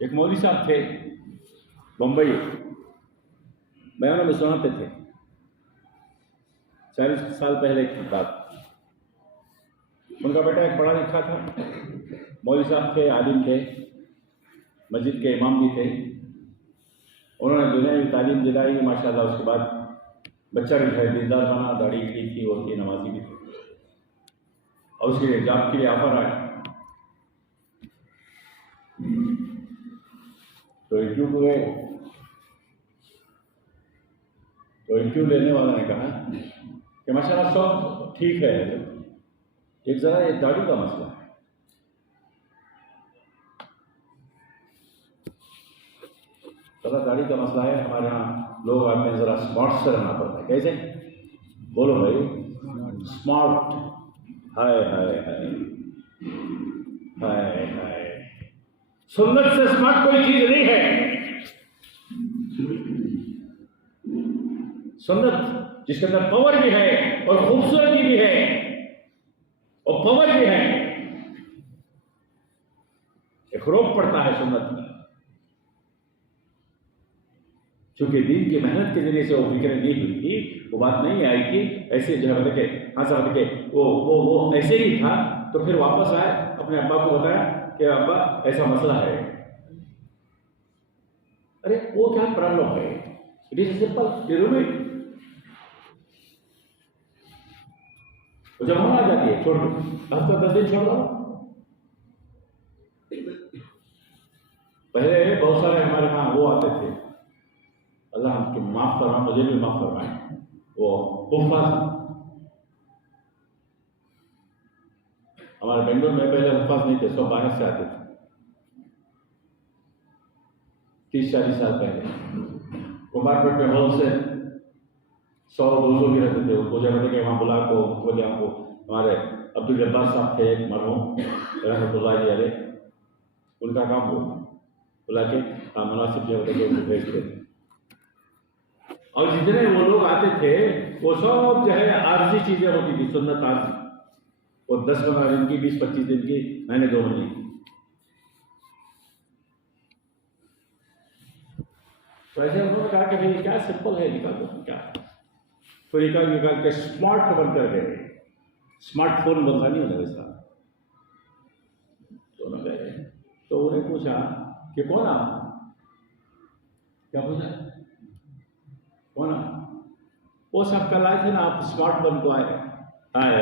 एक मौलवी साहब थे बंबई, बयानों में सुनाते थे, 40 साल पहले की बात। उनका बेटा एक पढ़ा लिखा था, मौलवी साहब थे, आलिम थे, मस्जिद के इमाम भी थे। उन्होंने दुनियावी तालीम दिलाई माशाल्लाह। उसके बाद बच्चा भी है, दीनदार बना, दाढ़ी की थी, वो थी, नमाजी भी थी। और उसके लिए जॉब के लिए ऑफर आया तो इंटरव्यू को गए। तो इंटरव्यू लेने वाला ने कहा कि माशाल्लाह सब ठीक है, एक जरा ये दाढ़ी का मसला है। जरा दाढ़ी का मसला है, हमारे यहाँ लोग आते हैं, जरा स्मार्ट से रहना पड़ता है। कैसे? बोलो भाई, स्मार्ट। हाय हाय हाय हाय हाय, सुन्नत से स्मार्ट कोई चीज नहीं है। सुन्नत जिसके अंदर पावर भी है और खूबसूरती भी है और पावर भी है, एक रोक पड़ता है सुन्नत में। चूंकि दीन की मेहनत के जरिए से वो फिक्रें दी हुई थी, वो बात नहीं आई कि ऐसे जो है के हाँ सब के वो ऐसे ही था। तो फिर वापस आए, अपने अब्बा को बताया कि अब्बा ऐसा मसला है। अरे वो क्या प्रॉब्लम है, इट इज सिंपल, डिरोमेट। जब हम आ जाती है छोड़ दो, हफ्ता 10 दिन छोड़ दो। पहले बहुत सारे हमारे यहाँ वो आते थे, अल्लाह हमको माफ फरमाए, मुझे भी माफ फरमाए, वो हुफ्फाज। हमारे बेंगलोर में पहले हुफ्फाज नहीं थे, सब बाहर से आते थे। 30-40 साल पहले कुमारपेट में हॉल से 100-200 भी रहते थे। उनको जब कि वहाँ बुला को बोले, हमको हमारे अब्दुल जब्बार साहब थे एक मरहूम रहमतुल्लाह अलैह, उनका काम हो बुला के मुनासिब जो होते थे उनको भेजते थे। और जितने वो लोग आते थे वो सब जो है आर्जी चीजें होती थी, सुन्नत आर्जी। वो 10-15 दिन की, 20-25 दिन की, महीने 2 महीने की। तो ऐसे उन्होंने कहा कि भाई क्या सिंपल है, निकाल दो क्या। तो निकाल के स्मार्ट बनकर गए, स्मार्टफोन बनता नहीं होता वैसा। तो न गए, तो उन्हें पूछा कि कौन आप, क्या पूछा, कौन आप? वो सब कल आए थे ना, आप स्मार्ट बन को आए। आए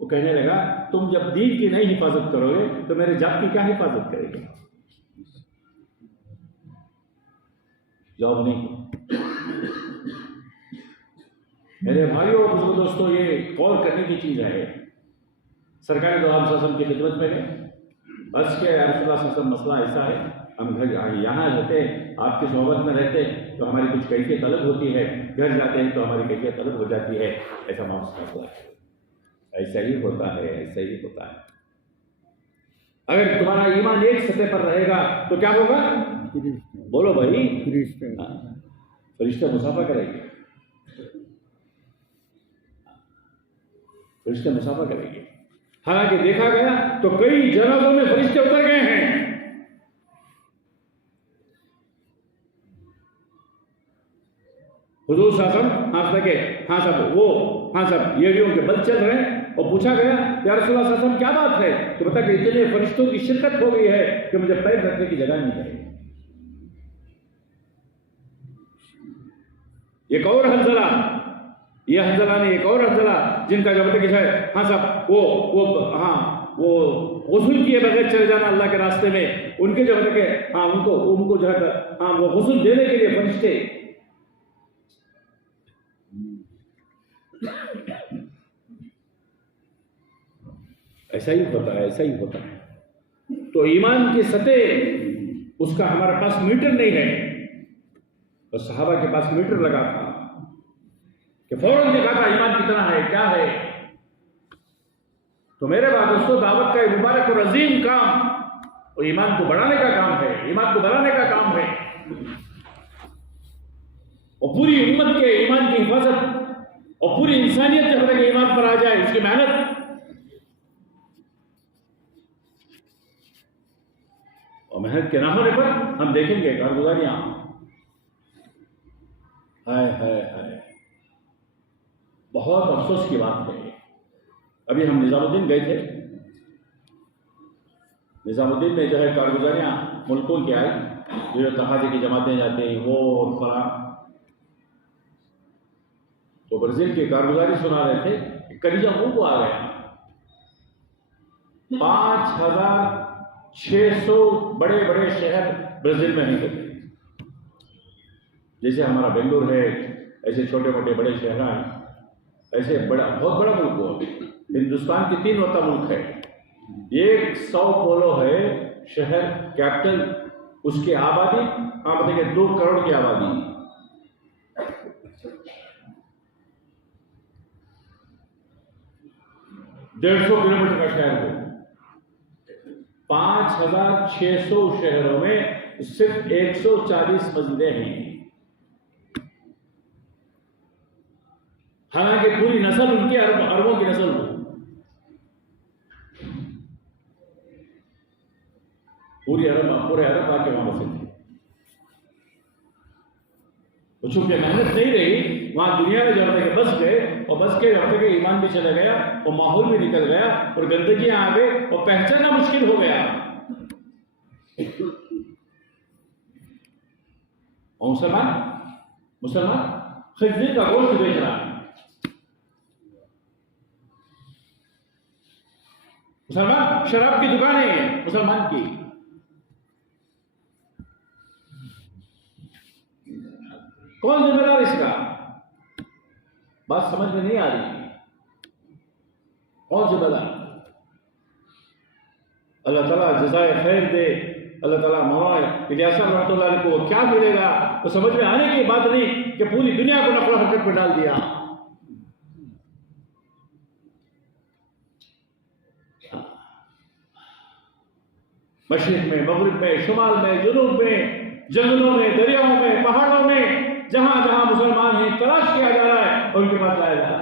वो कहने लगा तुम जब दीन की नहीं हिफाजत करोगे तो मेरे जात की क्या हिफाजत करेगी? जवाब नहीं। मेरे भाइयों और दोस्तों, ये गौर करने की चीज है। सरकारी दो आप की खिदमत में गए, बस के रसूलुल्लाह सल्लल्लाहु अलैहि वसल्लम मसला ऐसा है, हम घर यहाँ रहते, आपकी सोहबत में रहते तो हमारी कुछ कैफियत अलग होती है, घर जाते हैं तो हमारी कैफियत अलग हो जाती है। ऐसा मामला है, ऐसा ही होता है, ऐसा ही होता है। अगर तुम्हारा ईमान एक सतह पर रहेगा तो क्या होगा? बोलो भाई, फरिश्ते मुसाफा करेंगे, फरिश्ते मुसाफा करेंगे। हालांकि देखा गया तो कई जनाजों में फरिश्ते उतर गए हैं। हुजूर साहब हाँ सके, हाँ साहब वो, हाँ साहब एड़ियों के बल चल रहे हैं। और पूछा गया या रसूलुल्लाह सल्लल्लाहु अलैहि वसल्लम क्या बात है? तो बता कि इतने फरिश्तों की शिरकत हो गई है कि मुझे पैर रखने की जगह नहीं है। एक और हंजला, ये हंजला नहीं, एक और हंजला जिनका जो बताया कि है हाँ साहब वो गुस्ल किए बगैर चले जाना अल्लाह के रास्ते में, उनके जो बताया कि हाँ उनको जो है हाँ वो गुस्ल देने के लिए फरिश्ते। ऐसा ही होता है, ऐसा ही होता है। तो ईमान की सतह उसका हमारे पास मीटर नहीं है, और सहाबा के पास मीटर लगा था कि फौरन देखा था ईमान कितना है, क्या है। तो मेरे बाद दोस्तों, दावत का मुबारक और अजीम काम और ईमान को बढ़ाने का काम है, ईमान को बढ़ाने का काम है। और पूरी उम्मत के ईमान की हिफाजत और पूरी इंसानियत जब तक ईमान पर आ जाए, उसकी मेहनत। और मेहनत के ना होने पर हम देखेंगे कारगुजारियां, हाय हाय हाय, बहुत अफसोस की बात है। अभी हम निजामुद्दीन गए थे, निजामुद्दीन में जो है कारगुजारियां मुल्कों की आई, जो तकाजे की जमातें जाते हैं वो और फला। तो ब्राजील की कारगुजारी सुना रहे थे कि कलीजा मुंह को आ गया। 5600 बड़े बड़े शहर ब्राजील में नहीं होते। जैसे हमारा बेंगलुरु है, ऐसे छोटे मोटे बड़े शहर हैं, ऐसे बड़ा बहुत बड़ा मुल्क हो। हिंदुस्तान की 3 वता मुल्क है। एक सौ पोलो है शहर कैपिटल, उसकी आबादी आप देखिए 2 करोड़ की आबादी। 150 किलोमीटर का शहर हो। 5600 शहरों में सिर्फ 140 मस्जिदें हैं। हालांकि पूरी नस्ल उनकी अरबों की नस्ल हो, पूरे अरब आके वहां बसे थे। चूंकि मेहनत नहीं रही वहां दुनिया में जब तक बस गए, और बस के जब तक ईमान भी चला गया और माहौल भी निकल गया और गंदगियां आ गई और पहचानना मुश्किल हो गया। और मुसलमान खंजीर का गोश्त बेच रहा है, मुसलमान शराब की दुकानें हैं मुसलमान की। कौन जिम्मेदार इसका? बात समझ में नहीं आ रही। कौन जिम्मेदार? अल्लाह ताला जज़ाए खैर दे। अल्लाह ताला मौलाना इलियास रहमतुल्लाह को क्या मिलेगा तो समझ में आने की बात नहीं कि पूरी दुनिया को नफरत हरकत में डाल दिया। मशरिक में, मगरिब में, शुमाल में, जुनूब में, जंगलों में, दरियाओं में, पहाड़ों में, जहां जहां मुसलमान हैं तलाश किया जा रहा है और उनके पास लाया जा रहा है।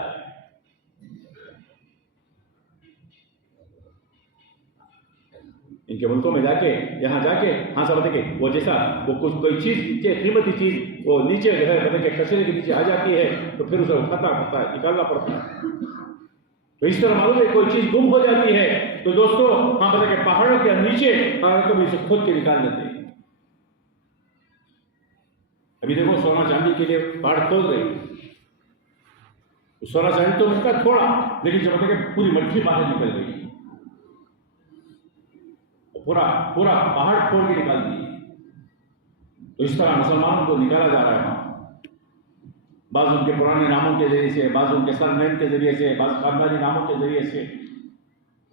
इनके मुल्कों में जाके, यहां जाके हाँ सब बताए वो जैसा वो कुछ कोई चीज नीचे, कीमती चीज वो नीचे जो है बताए कचरे के नीचे आ जाती है तो फिर उसे उठाता पड़ता है, निकालना पड़ता है। तो इस तरह मालूम है कोई चीज गुम हो जाती है तो दोस्तों हाँ बताए पहाड़ों के नीचे कभी इसे खोद के निकाल देते हैं। अभी देखो सोना चांदी के लिए पहाड़ खोद रहे, सोना चांदी तो उसका थोड़ा, लेकिन जब तक पूरी मट्टी बाहर निकल गई, पूरा पूरा पहाड़ खोद के निकाल दिए। तो इस तरह मुसलमानों को निकाला जा रहा है। बाज उनके पुराने नामों के जरिए से, बाज उनके सरनेम के जरिए से, बाज खानदानी नामों के जरिए से।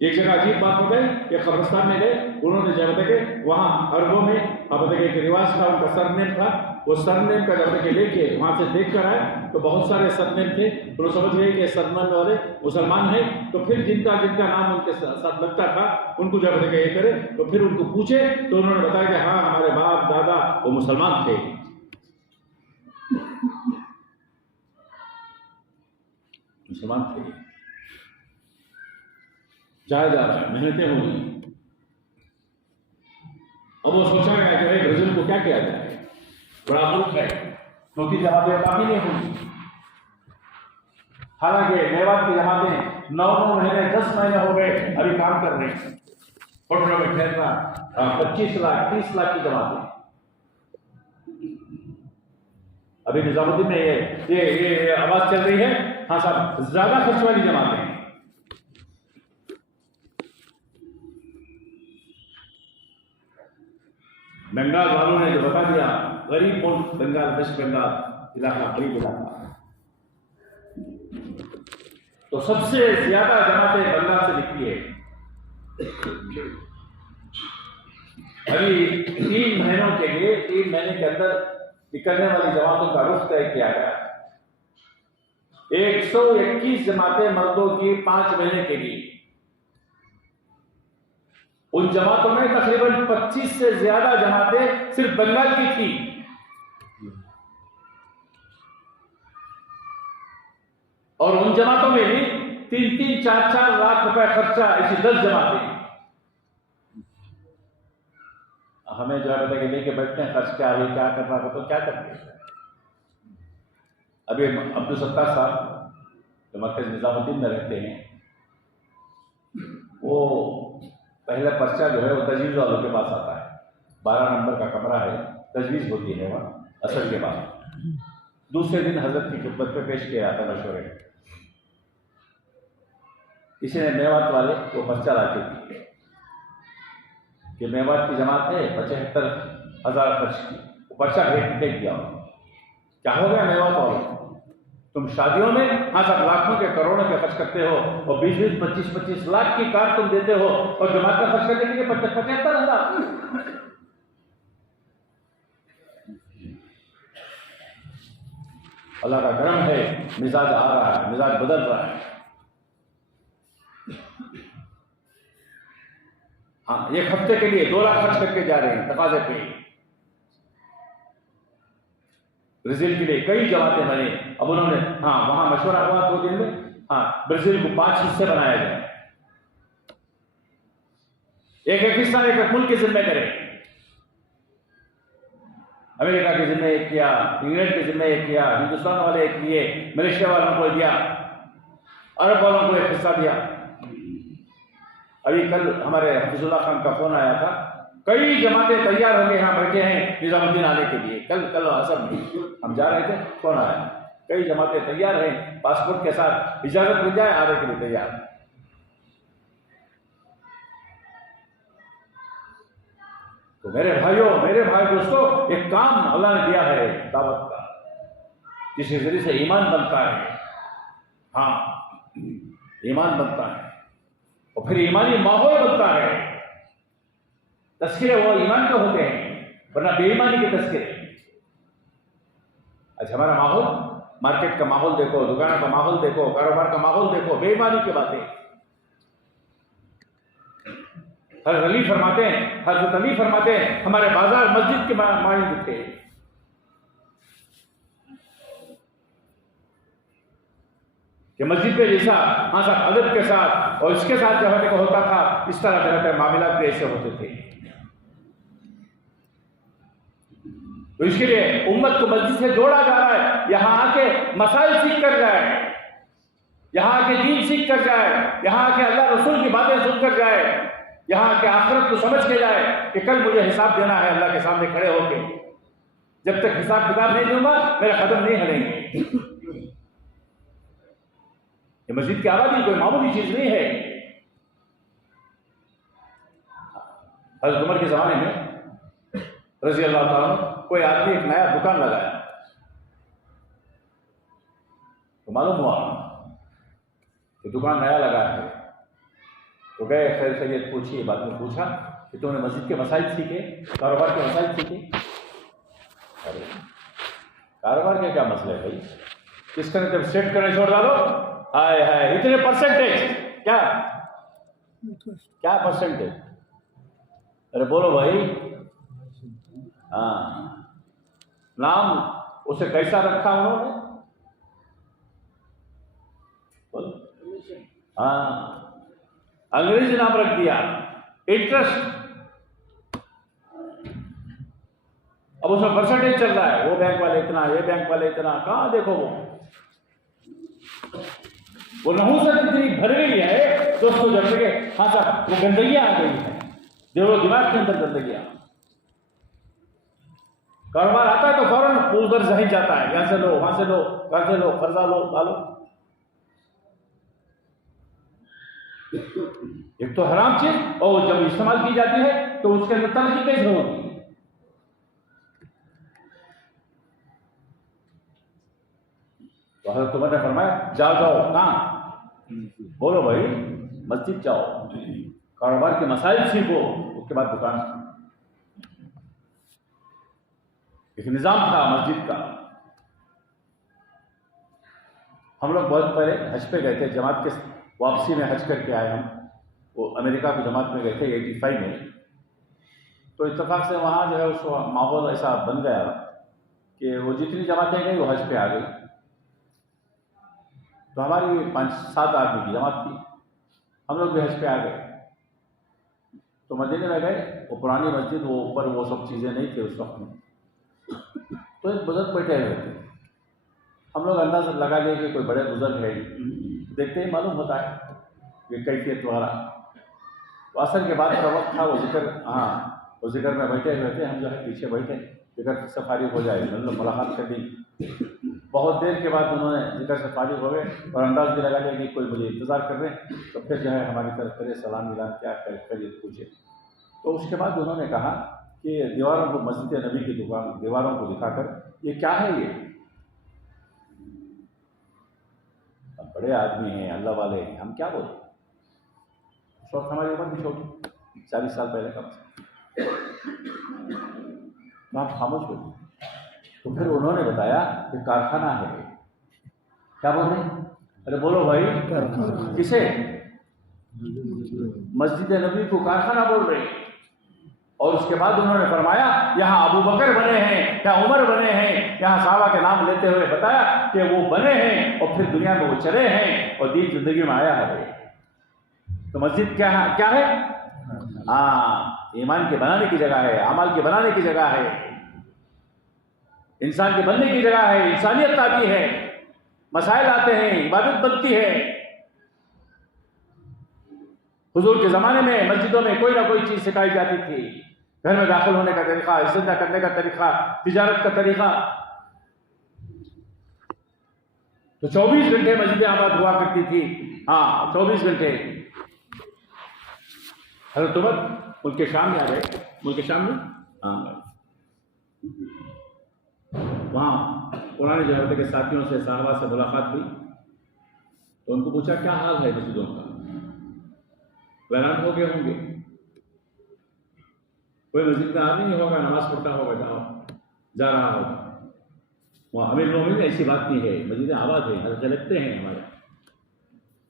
एक जगह अजीब बात हो गई, एक कब्रिस्तान में गए, उन्होंने जब बताया कि वहाँ अरबों में अब बताया एक रिवाज था, उनका सरनेम था, वो सरनेम का जब बताया लेके वहाँ से देख कर आए तो बहुत सारे सरनेम थे, तो वो समझ गए कि सरनेम वाले मुसलमान हैं। तो फिर जिनका जिनका नाम उनके साथ लगता था उनको जब बताया ये करे, तो फिर उनको पूछे तो उन्होंने बताया कि हाँ हमारे बाप दादा वो मुसलमान थे, मुसलमान थे। जाया जा रहा है, मेहनतें होंगी। अब वो सोचा गया कि भाई ब्राजील को क्या किया जाए, बड़ा मुल्क है, क्योंकि जमातें काफी नहीं होंगी। हालांकि मेवात की जमातें 9 महीने 10 महीने हो गए अभी काम कर रहे हैं, होटलों में ठहरना, 25 लाख 30 लाख की जमातें अभी निजामुद्दीन में ये आवाज चल रही है। हाँ साहब, ज्यादा खर्च वाली जमातें हैं। बंगाल वालों ने जो बता दिया, गरीब मुल्क बंगाल, वेस्ट बंगाल इलाका गरीब इलाका, तो सबसे ज्यादा जमातें बंगाल से निकली है। अभी 3 महीनों के लिए, 3 महीने के अंदर निकलने वाली जमातों का रुख तय किया गया। 121 जमातें मर्दों की 5 महीने के लिए। उन जमातों में तकरीबन 25 से ज्यादा जमातें सिर्फ बंगाल की थी। और उन जमातों में भी 3-3, 4-4 लाख रुपए खर्चा, ऐसी 10 जमातें। हमें जो है कि लेके बैठते हैं, खर्च क्या है, क्या करना है, तो क्या करते हैं। अभी अब्दुल सत्तार साहब जो मरकज निजामुद्दीन में रहते हैं, वो पहला पर्चा जो है वो तजवीज़ वालों के पास आता है। 12 नंबर का कमरा है, तजवीज़ होती है वहाँ असर के बाद। दूसरे दिन हजरत की खिदमत पे पेश किया जाता मशवरे। किसी ने मेवात वाले वो पर्चा लाके दिए कि मेवात की जमात है, 75,000 खर्च की, वो पर्चा फेंक दिया। क्या हो गया मेवात वालों, तुम शादियों में हाँ सब लाखों के करोड़ों के खर्च करते हो और 20-20, 25-25 लाख की कार तुम देते हो, और जमात का खर्च करने के लिए 75,000। अल्लाह का करम है, मिजाज आ रहा है, मिजाज बदल रहा है। हाँ, 1 हफ्ते के लिए 2 लाख खर्च करके जा रहे हैं तकाजे पे। ब्राजील के लिए कई जमातें बने। अब उन्होंने हाँ वहां मशवरा हुआ 2 दिन में, हाँ ब्राजील को 5 हिस्से बनाया जाए, एक हिस्सा एक मुल्क के जिम्मे करें। अमेरिका के जिम्मे एक किया, इंग्लैंड के जिम्मे एक किया, हिंदुस्तान वाले एक किए, मलेशिया वालों को दिया, अरब वालों को एक हिस्सा दिया। अभी कल हमारे हफीजुल्लाह खान का फोन आया था, कई जमातें तैयार होंगे, यहाँ बैठे हैं निजामुद्दीन आने के लिए। कल असर में हम जा रहे थे, फोन आया, कई जमातें तैयार हैं, पासपोर्ट के साथ इजाजत मिल जाए आने के लिए तैयार। तो मेरे भाई दोस्तों, एक काम अल्लाह ने दिया है दावत का, जिसके जरिए से ईमान बनता है। हाँ, ईमान बनता है और फिर ईमानी माहौल बनता है। तस्किरे वो ईमान के होते हैं, वरना बेईमानी के तस्किरे। अच्छा, हमारा माहौल, मार्केट का माहौल देखो, दुकानों का माहौल देखो, कारोबार का माहौल देखो, बेईमानी की बातें। हज़रत अली फरमाते हैं हमारे बाजार मस्जिद के माइंद थे। कि मस्जिद में जैसा हाँ साहब अदब के साथ और इसके साथ जब होता था, इस तरह तरह मामला भी ऐसे होते थे। तो इसके लिए उम्मत को मस्जिद से जोड़ा जा रहा है। यहां आके मसाइल सीख कर जाए, यहां आके दीन सीख कर जाए, यहां आके अल्लाह रसूल की बातें सुन कर जाए, यहां आके आखिरत को समझ के जाए कि कल मुझे हिसाब देना है अल्लाह के सामने खड़े होके। जब तक हिसाब किताब नहीं दूंगा मेरा कदम नहीं हलेंगे। ये मस्जिद की आबादी कोई मामूली चीज नहीं है। हज़रत उमर के जमाने में रज़ी अल्लाह ताला कोई आदमी एक नया दुकान लगाया, तो मालूम हुआ कि दुकान नया लगा है तो गए, खैर खैरियत पूछी, बाद में पूछा कि तुमने मस्जिद के मसाइल सीखे, कारोबार के मसाइल सीखे? अरे कारोबार के क्या मसले है भाई, किसका जब सेट करने छोड़ डालो, हाय हाय इतने परसेंटेज, क्या क्या परसेंटेज, अरे बोलो भाई। हाँ, नाम उसे कैसा रखा उन्होंने, बोलो। हाँ, अंग्रेजी नाम रख दिया, इंटरेस्ट। अब उसमें परसेंटेज चल रहा है, वो बैंक वाले इतना, ये बैंक वाले इतना, कहाँ देखो वो नहुसत इतनी भर गई है दोस्तों, जब लगे हाँ साहब वो गंदगी आ गई है, देखो दिमाग के अंदर गंदगी आ। कारोबार आता है तो फौरन उधर जहीं जाता है, यहां से लो, वहां से लो, घर से लो, कर्जा लो, डालो। एक तो हराम चीज, और जब इस्तेमाल की जाती है तो उसके अंदर तनखी कैसे होगी। तो हज़रत उमर ने फरमाया जाओ जाओ, कहाँ, बोलो भाई मस्जिद जाओ, कारोबार के मसाइल सीखो, उसके बाद दुकान। एक निजाम था मस्जिद का। हम लोग बहुत पहले हज पे गए थे, जमात के वापसी में हज करके आए हम, वो अमेरिका की जमात में गए थे 85 में। तो इत्तेफाक से वहाँ जो है उस माहौल ऐसा बन गया कि वो जितनी जमातें गई वो हज पे आ गई। तो हमारी 5-7 आदमी की जमात थी, हम लोग भी हज पे आ गए। तो मदीने में गए, वो पुरानी मस्जिद, वो ऊपर वो सब चीज़ें नहीं थी उस वक्त में। तो एक बुजुर्ग बैठे हुए थे, हम लोग अंदाज़ा लगा लिए कि कोई बड़े बुजुर्ग है, देखते ही मालूम होता है ये कैफियत वाला। तो असर के बाद का वक्त था, वो जिक्र, हाँ वो जिक्र में बैठे हुए थे, हम जो है पीछे बैठे, जिक्र से फारिग हो जाए, मतलब मुलाकात कर दी। बहुत देर के बाद उन्होंने जिक्र से फारिग हो गए और अंदाज भी लगा लिया कि कोई मुझे इंतज़ार कर रहे हैं। तो फिर जो है हमारी तरफ करे, सलाम मिलान, क्या खैरियत पूछे। तो उसके बाद उन्होंने कहा कि दीवारों को, मस्जिद नबी की दुकान दीवारों को दिखाकर, ये क्या है, ये बड़े आदमी हैं, अल्लाह वाले हैं, हम क्या बोले। उस वक्त हमारी उम्र भी छोटी, 40 साल पहले कम से, तो आप खामोश हो। तो फिर उन्होंने बताया कि कारखाना है। क्या बोल रहे हैं, अरे बोलो भाई, किसे, मस्जिद नबी को कारखाना बोल रहे हैं। और उसके बाद उन्होंने फरमाया यहाँ अबू बकर बने हैं, यहाँ उमर बने हैं, यहाँ सहाबा के नाम लेते हुए बताया कि वो बने हैं और फिर दुनिया में वो चले हैं और दीन जिंदगी में आया है। तो मस्जिद क्या है? हाँ, ईमान के बनाने की जगह है, अमल के बनाने की जगह है, इंसान के बनने की जगह है, इंसानियत आती है, मसाइल आते हैं, इबादत बनती है। हुजूर के ज़माने में मस्जिदों में कोई ना कोई चीज़ सिखाई जाती थी, घर में दाखिल होने का तरीका, इस्तेंजा करने का तरीका, तिजारत का तरीका। तो 24 घंटे मस्जिदें आबाद हुआ करती थी। हाँ, 24 घंटे। हज़रत उमर मुल्क शाम में आ गए, मुल्क शाम में, हाँ, वहाँ पुराने जमाने के साथियों से, साहबा से मुलाकात हुई। तो उनको पूछा क्या हाल है मस्जिदों का, वैरान हो गए होंगे, कोई मस्जिद में आ नहीं होगा, नमाज पढ़ता होगा, जा रहा होगा। वहाँ अमीर मोमिन ऐसी बात नहीं है, मस्जिदें आबाद है, हल्के लगते हैं हमारे,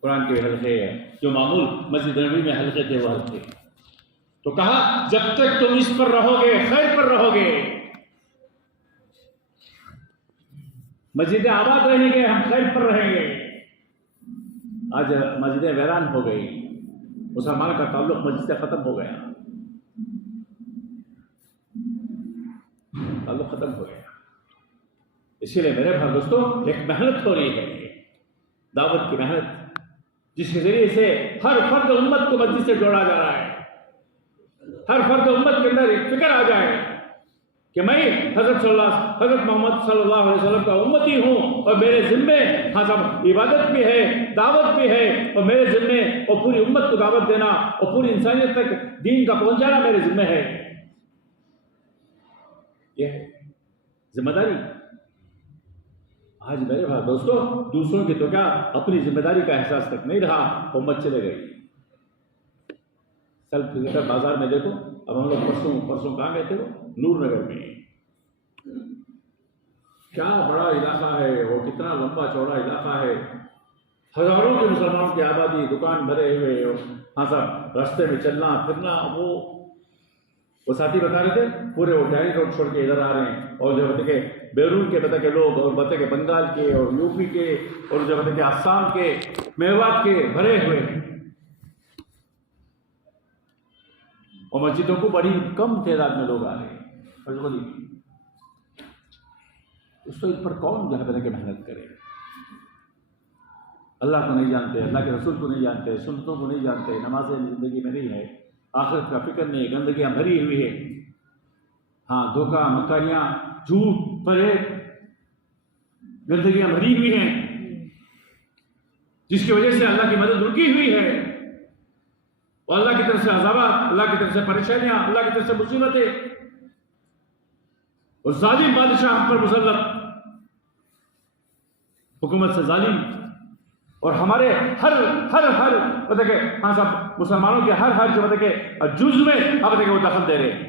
कुरान के हल्के हैं, जो मामूल मस्जिद नबी में हल्के थे वो हल्के। तो कहा जब तक तुम इस पर रहोगे, खैर पर रहोगे, मस्जिदें आबाद रहेंगे, हम खैर पर रहेंगे। आज मस्जिदें वैरान हो गई, मुसलमान का ताल्लुक मस्जिद से खत्म हो गया, ताल्लुक खत्म हो गया। इसीलिए मेरे भाई दोस्तों, एक मेहनत हो रही है, दावत की मेहनत, जिसके जरिए से हर फर्द उम्मत को मस्जिद से जोड़ा जा रहा है। हर फर्द उम्मत के अंदर एक फिक्र आ जाए कि मैं हजरत मोहम्मद सल्लल्लाहु अलैहि वसल्लम का उम्मती हूँ और मेरे जिम्मे, हाँ सब इबादत भी है, दावत भी है, और मेरे जिम्मे और पूरी उम्मत को दावत देना और पूरी इंसानियत तक दीन का पहुंचाना मेरे जिम्मे है। यह है जिम्मेदारी। आज मेरे भाई दोस्तों, दूसरों की तो क्या, अपनी जिम्मेदारी का एहसास तक नहीं रहा, उम्मत चले गई। सेल्फ फिजिकल बाजार में देखो। अब हम लोग परसों कहाँ गए थे? वो नूरनगर में। क्या बड़ा इलाका है वो, कितना लंबा चौड़ा इलाका है, हजारों के मुसलमानों की आबादी, दुकान भरे हुए। हाँ साहब, रास्ते में चलना फिरना। वो साथी बता रहे थे पूरे वो डायरी रोड छोड़ के इधर आ रहे हैं, और जो बता के बैरून के बता के लोग, और बता के बंगाल के और यूपी के, और जो बता के आसाम के, मेवात के भरे हुए हैं। और मस्जिदों को बड़ी कम तादाद में लोग आ रहे हैं। उसको इन पर कौन जो है बता के मेहनत करे? अल्लाह को नहीं जानते, अल्लाह के रसूल को नहीं जानते, सुन्नतों को नहीं जानते, नमाज़ें ज़िंदगी में नहीं है, आखिरत का फिक्र नहीं, गंदगियाँ भरी हुई है। हाँ, धोखा, मक्कारियाँ, झूठ, फरेब, गंदगियाँ भरी हुई हैं, जिसकी वजह से अल्लाह की मदद रुकी हुई है, और अल्लाह की तरफ से अज़ाबात, अल्लाह की तरफ से परेशानियाँ, अल्लाह की तरफ से मुसीबतें, और जालिम बादशाह हम पर मुसल्लत, हुकूमत से जालिम, और हमारे हर बता के हाँ साहब मुसलमानों के हर जो बता के जुज में अब बता के वो दखल दे रहे हैं।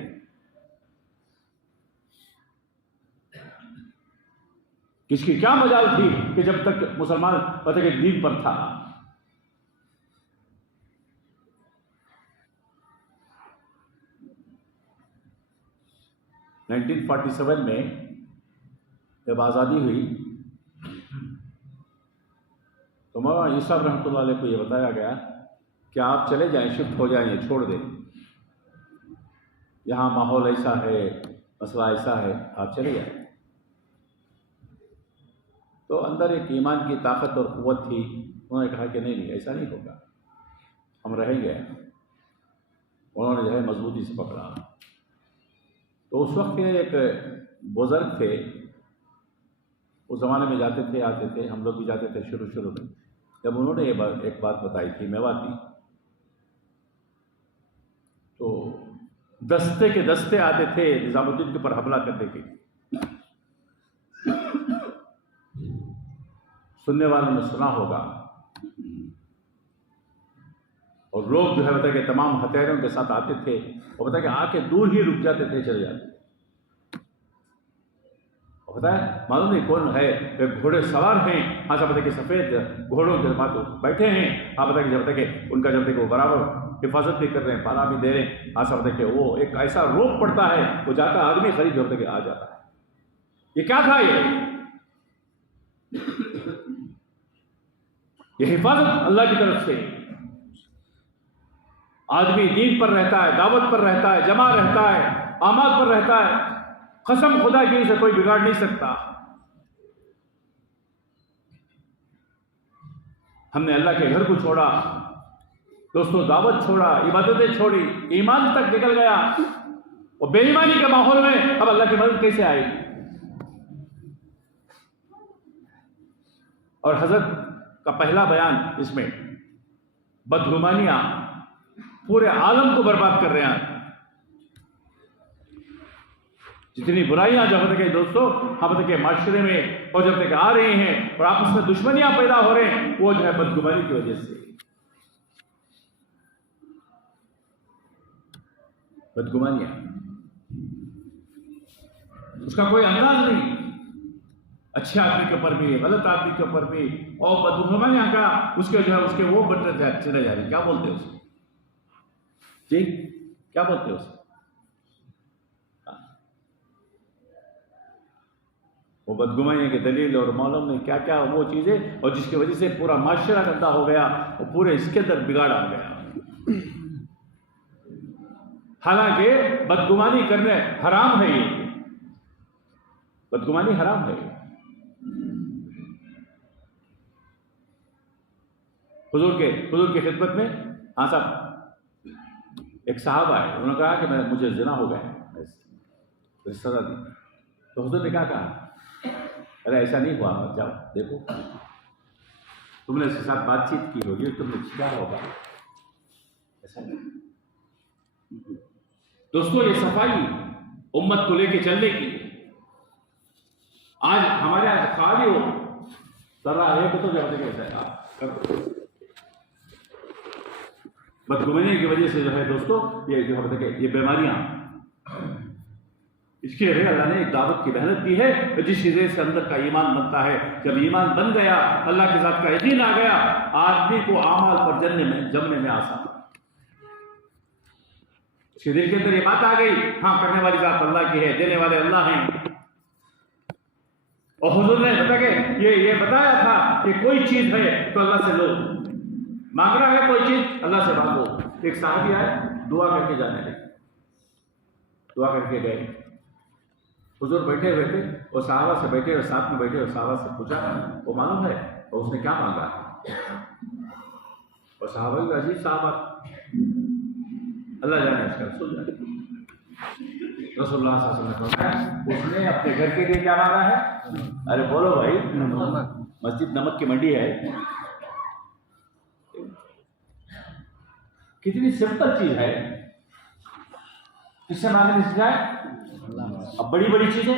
किसकी क्या मजाल थी कि जब तक मुसलमान बता के दीन पर था। – 1947 में जब आज़ादी हुई तो मौलाना ईसा रहमतुल्लाह अलैह को यह बताया गया कि आप चले जाएं, शिफ्ट हो जाएं, छोड़ दें, यहाँ माहौल ऐसा है, मसला ऐसा है, आप चले जाएं। तो अंदर एक ईमान की ताकत और क़ुव्वत थी। उन्होंने कहा कि नहीं ऐसा नहीं होगा, हम रहेंगे। उन्होंने जो है मजबूती से पकड़ा। तो उस वक्त के एक बुज़ुर्ग थे, उस ज़माने में जाते थे आते थे, हम लोग भी जाते थे शुरू में। जब उन्होंने एक बात बताई थी मेवाती, तो दस्ते के दस्ते आते थे निज़ामुद्दीन के ऊपर हमला करने के। सुनने वालों ने सुना होगा, और लोग जो है बता के तमाम हथियारों के साथ आते थे, और बता के आके दूर ही रुक जाते थे, चले जाते। पता है मालूम नहीं कौन है, घोड़े सवार हैं, हाँ सब बता के सफ़ेद घोड़ों के माथे बैठे हैं। हाँ बता के जब तक उनका जब तक वो बराबर हिफाजत भी कर रहे हैं, पाला भी दे रहे हैं। हाँ सब बता के वो एक ऐसा रोक पड़ता है, वो जाता आदमी खरीद जब तक आ जाता है। ये क्या था? ये हिफाजत अल्लाह की तरफ से। आदमी दीन पर रहता है, दावत पर रहता है, जमा रहता है, आमाद पर रहता है, कसम खुदा की उसे कोई बिगाड़ नहीं सकता। हमने अल्लाह के घर को छोड़ा, दोस्तों दावत छोड़ा, इबादतें छोड़ी, ईमान तक निकल गया, और बेईमानी के माहौल में अब अल्लाह की मदद कैसे आएगी? और हजरत का पहला बयान इसमें बदगुमानियां पूरे आलम को बर्बाद कर रहे हैं। जितनी बुराइयां जब तक दोस्तों हम तक के माशरे में और जब तक आ रही हैं और आपस में दुश्मनियां पैदा हो रहे हैं, वो जो है बदगुमानी की वजह से। बदगुमानियां, उसका कोई अंदाज नहीं, अच्छे आदमी के ऊपर भी, गलत आदमी के ऊपर भी, और बदगुमानियां का उसके जो है उसके वो बढ़ते चले जा रही। क्या बोलते हैं उसको जी, क्या बोलते हैं उसको? वो बदगुमानी के दलील और मालूम नहीं क्या क्या वो चीज़ें, और जिसकी वजह से पूरा माशरा गंदा हो गया और पूरे इसके अंदर बिगाड़ आ गया। हालांकि बदगुमानी करने हराम है, ये बदगुमानी हराम है। हुजूर की खिदमत में हाँ साहब एक साहब आए, उन्होंने कहा कि मुझे ज़िना हो गया, सजा दी। तो हुजूर ने क्या कहा? अरे ऐसा नहीं हुआ, जाओ देखो, तुमने इसके साथ बातचीत की होगी, तुमने क्या होगा, ऐसा नहीं। दोस्तों ये सफाई उम्मत को लेके चलने की, आज हमारे यहाँ खाली हो जरा एक तो जब कैसा है बदगुमानी की वजह से जो है दोस्तों ये जो है ये बीमारियां, इसके लिए अल्लाह ने एक दावत की मेहनत दी है। जिस चीज़ से अंदर का ईमान बनता है, जब ईमान बन गया, अल्लाह के साथ का यकीन आ गया, आदमी को आमाल पर जमने में आसान, उसके दिल के अंदर ये बात आ गई, हाँ करने वाली जात अल्लाह की है, देने वाले अल्लाह हैं। और हुजूर ने ये बताया था कि कोई चीज है तो अल्लाह से लो, मांग रहा है कोई चीज अल्लाह से मांगो। एक साहबी आए, दुआ करके जाने लगे, दुआ करके गए, हुजूर बैठे हुए थे और साहबा से बैठे और साथ में बैठे और साहबा से पूछा वो मालूम है और उसने क्या मांगा, और साहबा का अजीब साहबा, अल्लाह जाने उसका रसूल जाने। रसूलुल्लाह सल्लल्लाहु अलैहि वसल्लम ने उसने अपने घर के लिए क्या मांगा है? अरे बोलो भाई, मस्जिद नमक की मंडी है, कितनी सिंपल चीज है, किससे मांगने सिखाए? अब बड़ी बड़ी चीजें।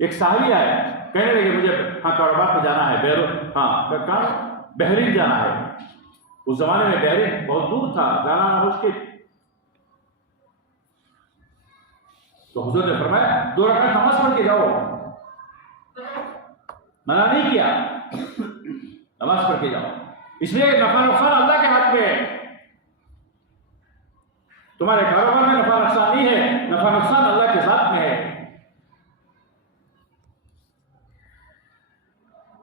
एक साहबी आया, कहने लगे मुझे हाँ कारोबार में जाना है, बहरीन जाना है। उस जमाने में बहरीन बहुत दूर था, जाना मुश्किल। तो हुजूर ने फरमाया 2 रकात नमाज पढ़ के जाओ, मना नहीं किया, नमाज पढ़ के जाओ, इसलिए नफा नुकसान अल्लाह के हाथ में है। तुम्हारे कारोबार में नफा नुकसान नहीं है, नफा नुकसान अल्लाह के साथ में है।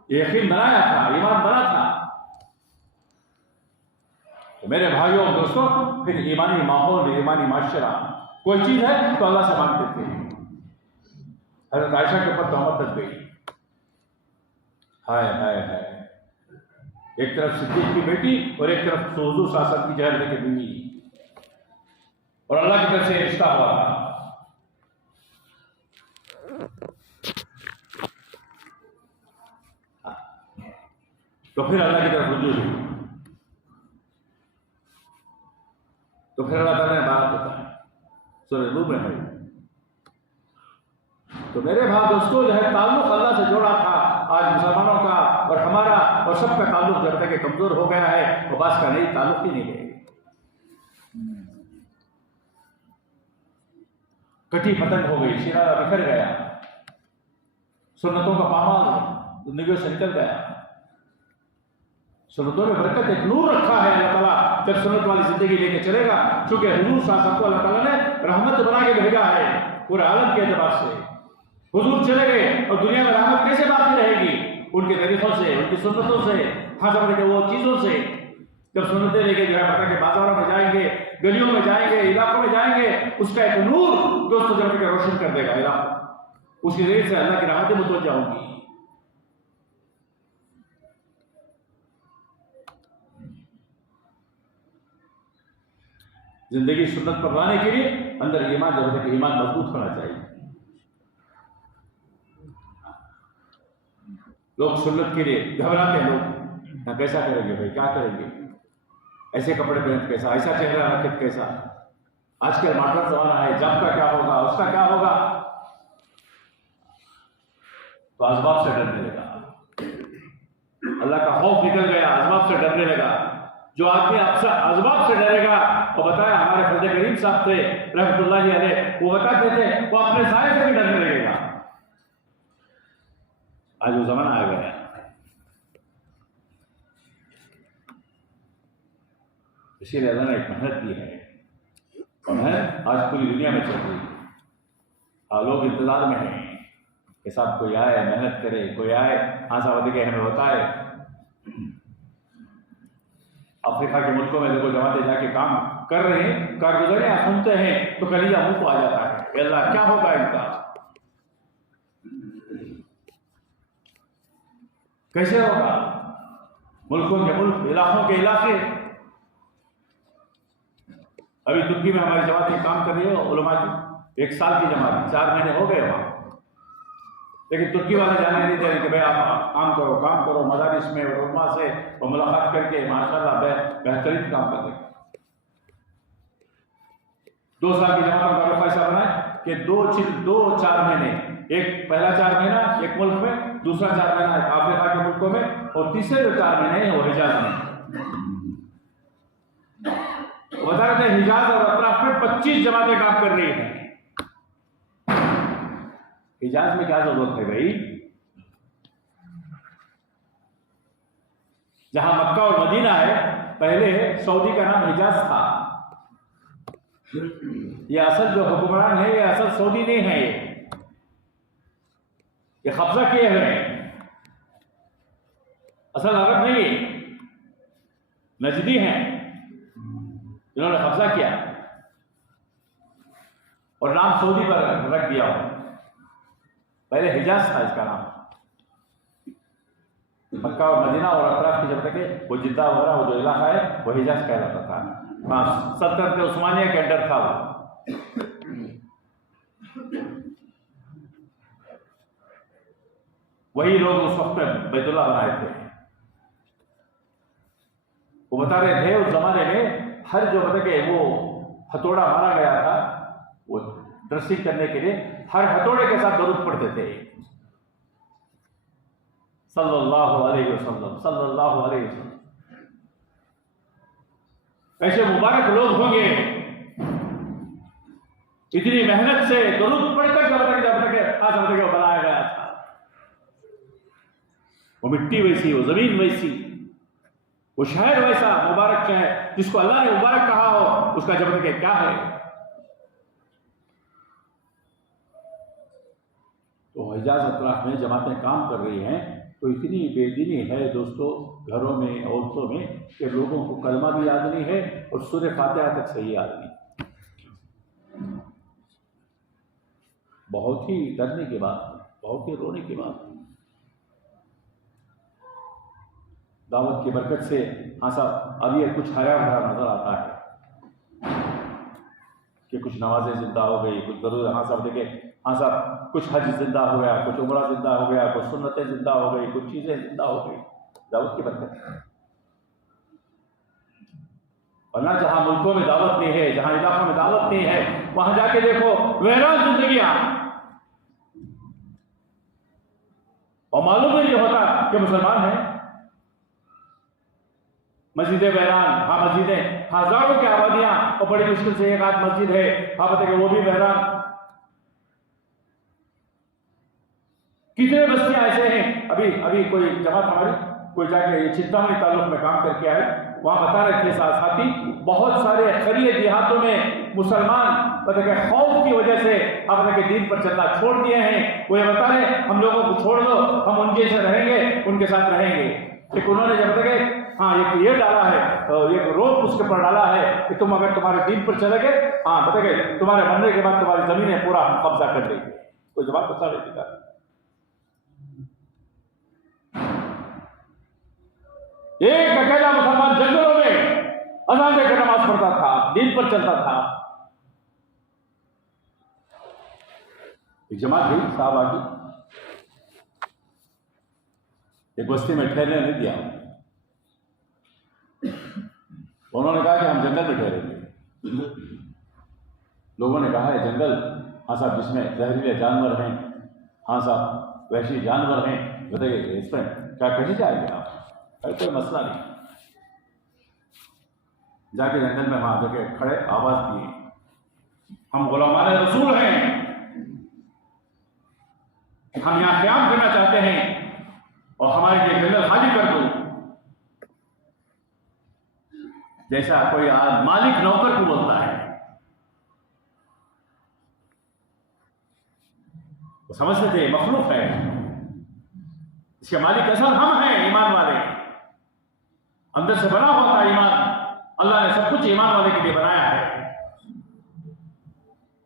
ये यकीन बनाया था, ईमान बना था। तो मेरे भाइयों और दोस्तों, फिर ईमानी माहौल, ईमानी माशरा, कोई चीज है तो अल्लाह से मांगते थे। हज़रत आयशा के ऊपर तहमत लग गई, हाय हाय हाय, एक तरफ सिद्दीक की बेटी और एक तरफ हुजूर शासन की जहर लेके बीवी, और अल्लाह की तरफ से रिश्ता हुआ था। तो फिर अल्लाह की तरफ रुजू हुई, तो फिर अल्लाह ताला ने बात बताई सूरह नूह में है। तो मेरे भाई दोस्तों, जो है ताल्लुक अल्लाह से जोड़ा था, आज मुसलमानों का और हमारा और सबका ताल्लुक जब तक कमजोर हो गया है, और बास का नहीं ताल्लुक ही नहीं है, कटी पतंग हो गई, शिरारा बिखर गया, सुन्नतों का पामाल जिंदगी से निकल गया। सुन्नतों में बरकत, एक नूर रखा है अल्लाह ताला, जब सुन्नत वाली जिंदगी लेके चलेगा, क्योंकि हुजूर साहब को अल्लाह ताला ने रहमत बना के भेजा है पूरे आलम के एतबार से। हुजूर चले गए और दुनिया में रहमत कैसे बाकी रहेगी? उनके तरीकों से, उनकी सुन्नतों से, हाँ समझ के वो चीजों से। जब सुन्नतें लेके जो है पता के बाजारों में जाएंगे, गलियों में जाएंगे, इलाकों में जाएंगे, उसका एक नूर दोस्तों जब के रोशन कर देगा इलाका, उसकी जरिए से अल्लाह की रहमतें मुतवज्जा होंगी। जिंदगी सुन्नत पर लाने के लिए अंदर ईमान जब तक ईमान मजबूत होना चाहिए। लोग सुन्नत के लिए घबराते हैं, लोग ना कैसा करेंगे भाई, क्या करेंगे, ऐसे कपड़े पहन कैसा, ऐसा चेहरा रखे कैसा, आजकल मॉडर्न जमाना है, जब का क्या होगा, उसका क्या होगा, तो असबाब से डरने लगा, अल्लाह का खौफ निकल गया, असबाब से डरने लगा। जो आदमी असबाब से डरेगा, और बताया हमारे फर्ज करीम साहब थे रहमतुल्लाहि अलैह, वो बताते थे वो अपने साए से भी डरने लगेगा। आज वो जमाना आ गया, इसीलिए अल्लाह ने एक मेहनत की है, और मेहनत आज पूरी दुनिया में चल रही है। लोग इंतजार में हैं कि साहब कोई आए, मेहनत करे, कोई आए, आशावादी के हमें बताए। अफ्रीका के मुल्कों में देखो, जमाते जाके काम कर रहे हैं, कारगुजारी सुनते हैं तो कलीजा मुंह को आ जाता है, अल्लाह क्या होगा इनका, कैसे होगा, मुल्कों के मुल्क, इलाकों के इलाके। अभी तुर्की में हमारी जमात काम कर रही है उलमा की, 1 साल की जमात, 4 महीने हो गए वहां, लेकिन तुर्की वाले जाने नहीं दे रहे कि भाई आप काम करो मदारिस में और उलमा से और मुलाकात करके माशाल्लाह बेहतरीन काम कर रहे हैं। 2 साल की जमात का रुख ऐसा बना है कि 2-4 महीने, एक पहला 4 महीना एक मुल्क में, दूसरा 4 महीना अफ्रीका के मुल्कों में, और तीसरे जो 4 महीने हैं वो हिजाज में। बता रहे थे हिजाज और अतराफ में 25 जमातें काम कर रही हैं। हिजाज में क्या जरूरत है भाई? जहां मक्का और मदीना है, पहले सऊदी का नाम हिजाज था। ये असल जो हुक्मरान है, ये असल सऊदी नहीं है, ये कब्जा किए हुए हैं, असल अरब नहीं है, नजदी हैं जिन्होंने कब्जा किया और नाम सऊदी पर रख दिया हो। पहले हिजाज था इसका नाम। मक्का और मदीना और अतराफ की जब तक वो जिद्दा वगैरह वो जो इलाका है वो हिजाज कहलाता था। हाँ, सल्तनत उस्मानिया के अंडर था वो। वही लोग उस वक्त में बैतुल्लाह बनाए थे। वो बता रहे थे उस जमाने में हर जो मतलब के वो हथौड़ा मारा गया था, वो ड्रेसिंग करने के लिए हर हथौड़े के साथ दरूद पढ़ते थे, सल्लल्लाहु अलैहि वसल्लम, सल्लल्लाहु अलैहि वसल्लम। ऐसे मुबारक लोग होंगे, इतनी मेहनत से दरूद पढ़कर जब तक बनाया गया था। वो मिट्टी वैसी, वो जमीन वैसी, वो शहर वैसा मुबारक शहर जिसको अल्लाह ने मुबारक कहा हो, उसका जब तक क्या है। तो हिजाज अतराफ में जमातें काम कर रही हैं, तो इतनी बेदीनी है दोस्तों घरों में, औरतों में, कि लोगों को कलमा भी याद नहीं है और सूरह फातिहा तक सही याद नहीं। बहुत ही डरने की बात, बहुत ही रोने की बात। दावत की बरकत से हाँ साहब अब ये कुछ हरा भरा नजर आता है कि कुछ नमाजें जिंदा हो गई, कुछ जरूर हाँ साहब देखे हाँ साहब कुछ हज जिंदा हो गया, कुछ उमरा जिंदा हो गया, कुछ सुन्नतें जिंदा हो गई, कुछ चीजें जिंदा हो गई दावत की बरकत। वरना जहां मुल्कों में दावत नहीं है, जहां इलाकों में दावत नहीं है, वहां जाके देखो वहरान जिंदगियां, और मालूम नहीं होता कि मुसलमान है। मस्जिदें बहरान, हाँ मस्जिदें हजारों की आबादियां और बड़ी मुश्किल से एक आध मस्जिद है, हाँ बताइए वो भी बहरान। कितने बस्तियां ऐसे हैं, अभी कोई जमात हमारी कोई जाके चिंतामणि ताल्लुक में काम करके आए, वहां बता रहे थे साथी बहुत सारे खरीय देहातों में मुसलमान मतलब खौफ की वजह से अपने दीन पर चलना छोड़ दिए हैं। वो ये बता रहे हम लोगों को छोड़ दो, हम उनके से रहेंगे, उनके साथ रहेंगे। लेकिन उन्होंने जब तक हाँ ये डाला है, एक रोक उसके ऊपर डाला है कि तुम अगर तुम्हारे दीन पर चले गए, हाँ बताइए तुम्हारे मरने के बाद तुम्हारी जमीनें पूरा कब्जा कर लेंगे। कोई जवाब बता रहे थे एक अकेला मुसलमान जंगलों में अज़ान देकर नमाज पढ़ता था, दीन पर चलता था। एक जमात गई साहबा की, एक बस्ती में ठहरने नहीं दिया। उन्होंने कहा कि हम जंगल में ठहरेंगे। लोगों ने कहा है जंगल हाँ साहब जिसमें जहरीले जानवर हैं, हाँ साहब वैसी जानवर हैं, बताइए इसमें क्या कहीं जाएंगे आप? अरे कोई मसला नहीं। जाके जंगल में वहां जाके खड़े आवाज दिए, हम गुलामान रसूल हैं, हम यहां क़याम करना चाहते हैं और हमारे लिए जंगल खाली कर दो। जैसा कोई मालिक नौकर को बोलता है, वो समझते थे मखलूक है, इसके मालिक असल हम हैं, ईमान वाले। अंदर से बना हुआ था ईमान, अल्लाह ने सब कुछ ईमान वाले के लिए बनाया है।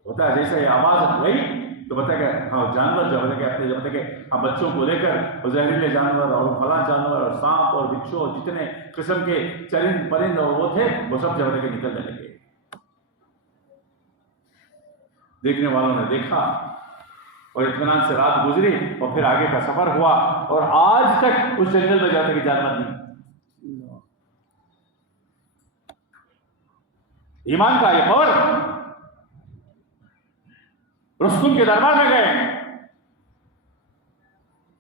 होता है जैसे आवाज गई तो बताया हाँ जानवर जो बताया अपने जो बताया हाँ बच्चों को लेकर जहरीले जानवर और फला जानवर और सांप और बिच्छू जितने किस्म के चरिंद परिंद और वो थे वो सब जगह के निकलने लगे। देखने वालों ने देखा और इत्मीनान से रात गुजरी और फिर आगे का सफर हुआ और आज तक उस जंगल में जाने की जानवर नहीं। ईमान का एक और रुस्तुम के दरबार में गए,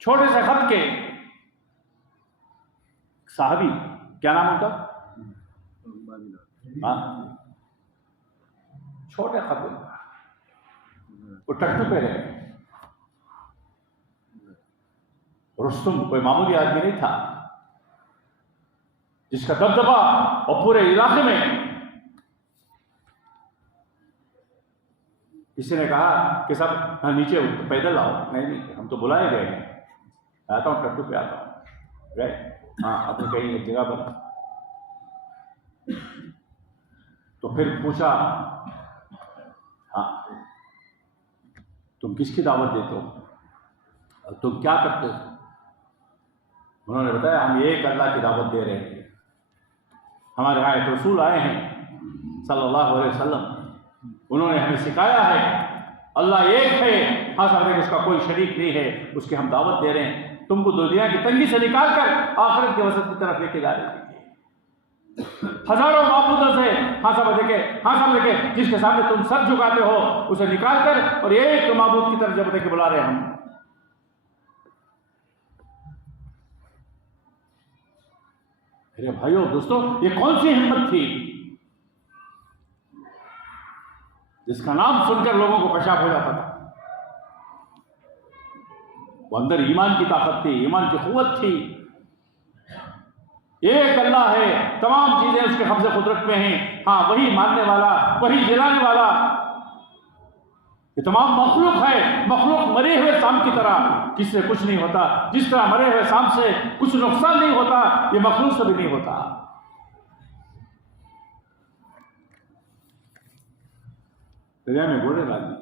छोटे से खत के साहबी, क्या नाम उनका? हाँ छोटे खबर, वो टट्टू पे रहे। रुस्तुम कोई मामूली आदमी नहीं था, जिसका दबदबा और पूरे इलाके में। किसी ने कहा कि सब नीचे पैदल आओ। नहीं, हम तो बुलाए गए, आता हूँ टट्टू पे आता हूँ। गए, हाँ, अपने कहीं एक जगह पर। तो फिर पूछा, हाँ तुम किसकी दावत देते हो, तुम क्या करते हो? उन्होंने बताया, हम एक अल्लाह की दावत दे रहे हैं। हमारे यहाँ एक रसूल आए हैं सल्लल्लाहु अलैहि वसल्लम, उन्होंने हमें सिखाया है अल्लाह एक है, हाँ साहब उसका कोई शरीक नहीं है, उसकी हम दावत दे रहे हैं। तुमको दुनिया की तंगी से निकाल कर आखिरत के वसत की तरफ लेके जा रहे हैं। हजारों माबूदों से हाँ साहब देखे जिसके सामने तुम सर झुकाते हो, उसे निकाल कर और एक माबूद की तरफ जब देखे बुला रहे हैं हम। अरे भाइयों दोस्तों, ये कौन सी हिम्मत थी जिसका नाम सुनकर लोगों को पेशाब हो जाता था? वो अंदर ईमान की ताकत थी, ईमान की कुव्वत थी। एक अल्लाह है, तमाम चीजें उसके कब्जे कुदरत में हैं। हाँ, वही मारने वाला, वही जिलाने वाला। ये तमाम मखलूक है, मखलूक मरे हुए सांप की तरह, किससे कुछ नहीं होता। जिस तरह मरे हुए सांप से कुछ नुकसान नहीं होता, ये मखलूक से भी नहीं होता। दरिया में घोड़े डाल दिए।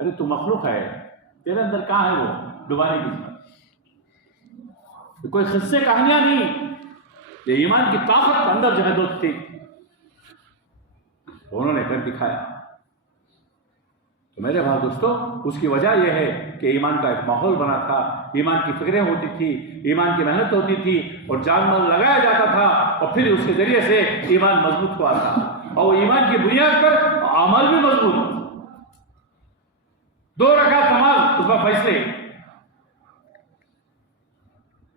अरे तू मखलूक है, तेरे अंदर कहाँ है वो डुबाने की? तो कोई किस्से कहानियां नहीं, ये ईमान की ताकत अंदर जो है दोस्त थी, उन्होंने कर दिखाया। तो मेरे भाई दोस्तों, उसकी वजह यह है कि ईमान का एक माहौल बना था, ईमान की फिक्रें होती थी, ईमान की मेहनत होती थी और जान माल लगाया जाता था, और फिर उसके जरिए से ईमान मजबूत हुआ था। और ईमान की बुनियाद पर अमल भी मजबूत। 2 रकात नमाज, उसका फैसले।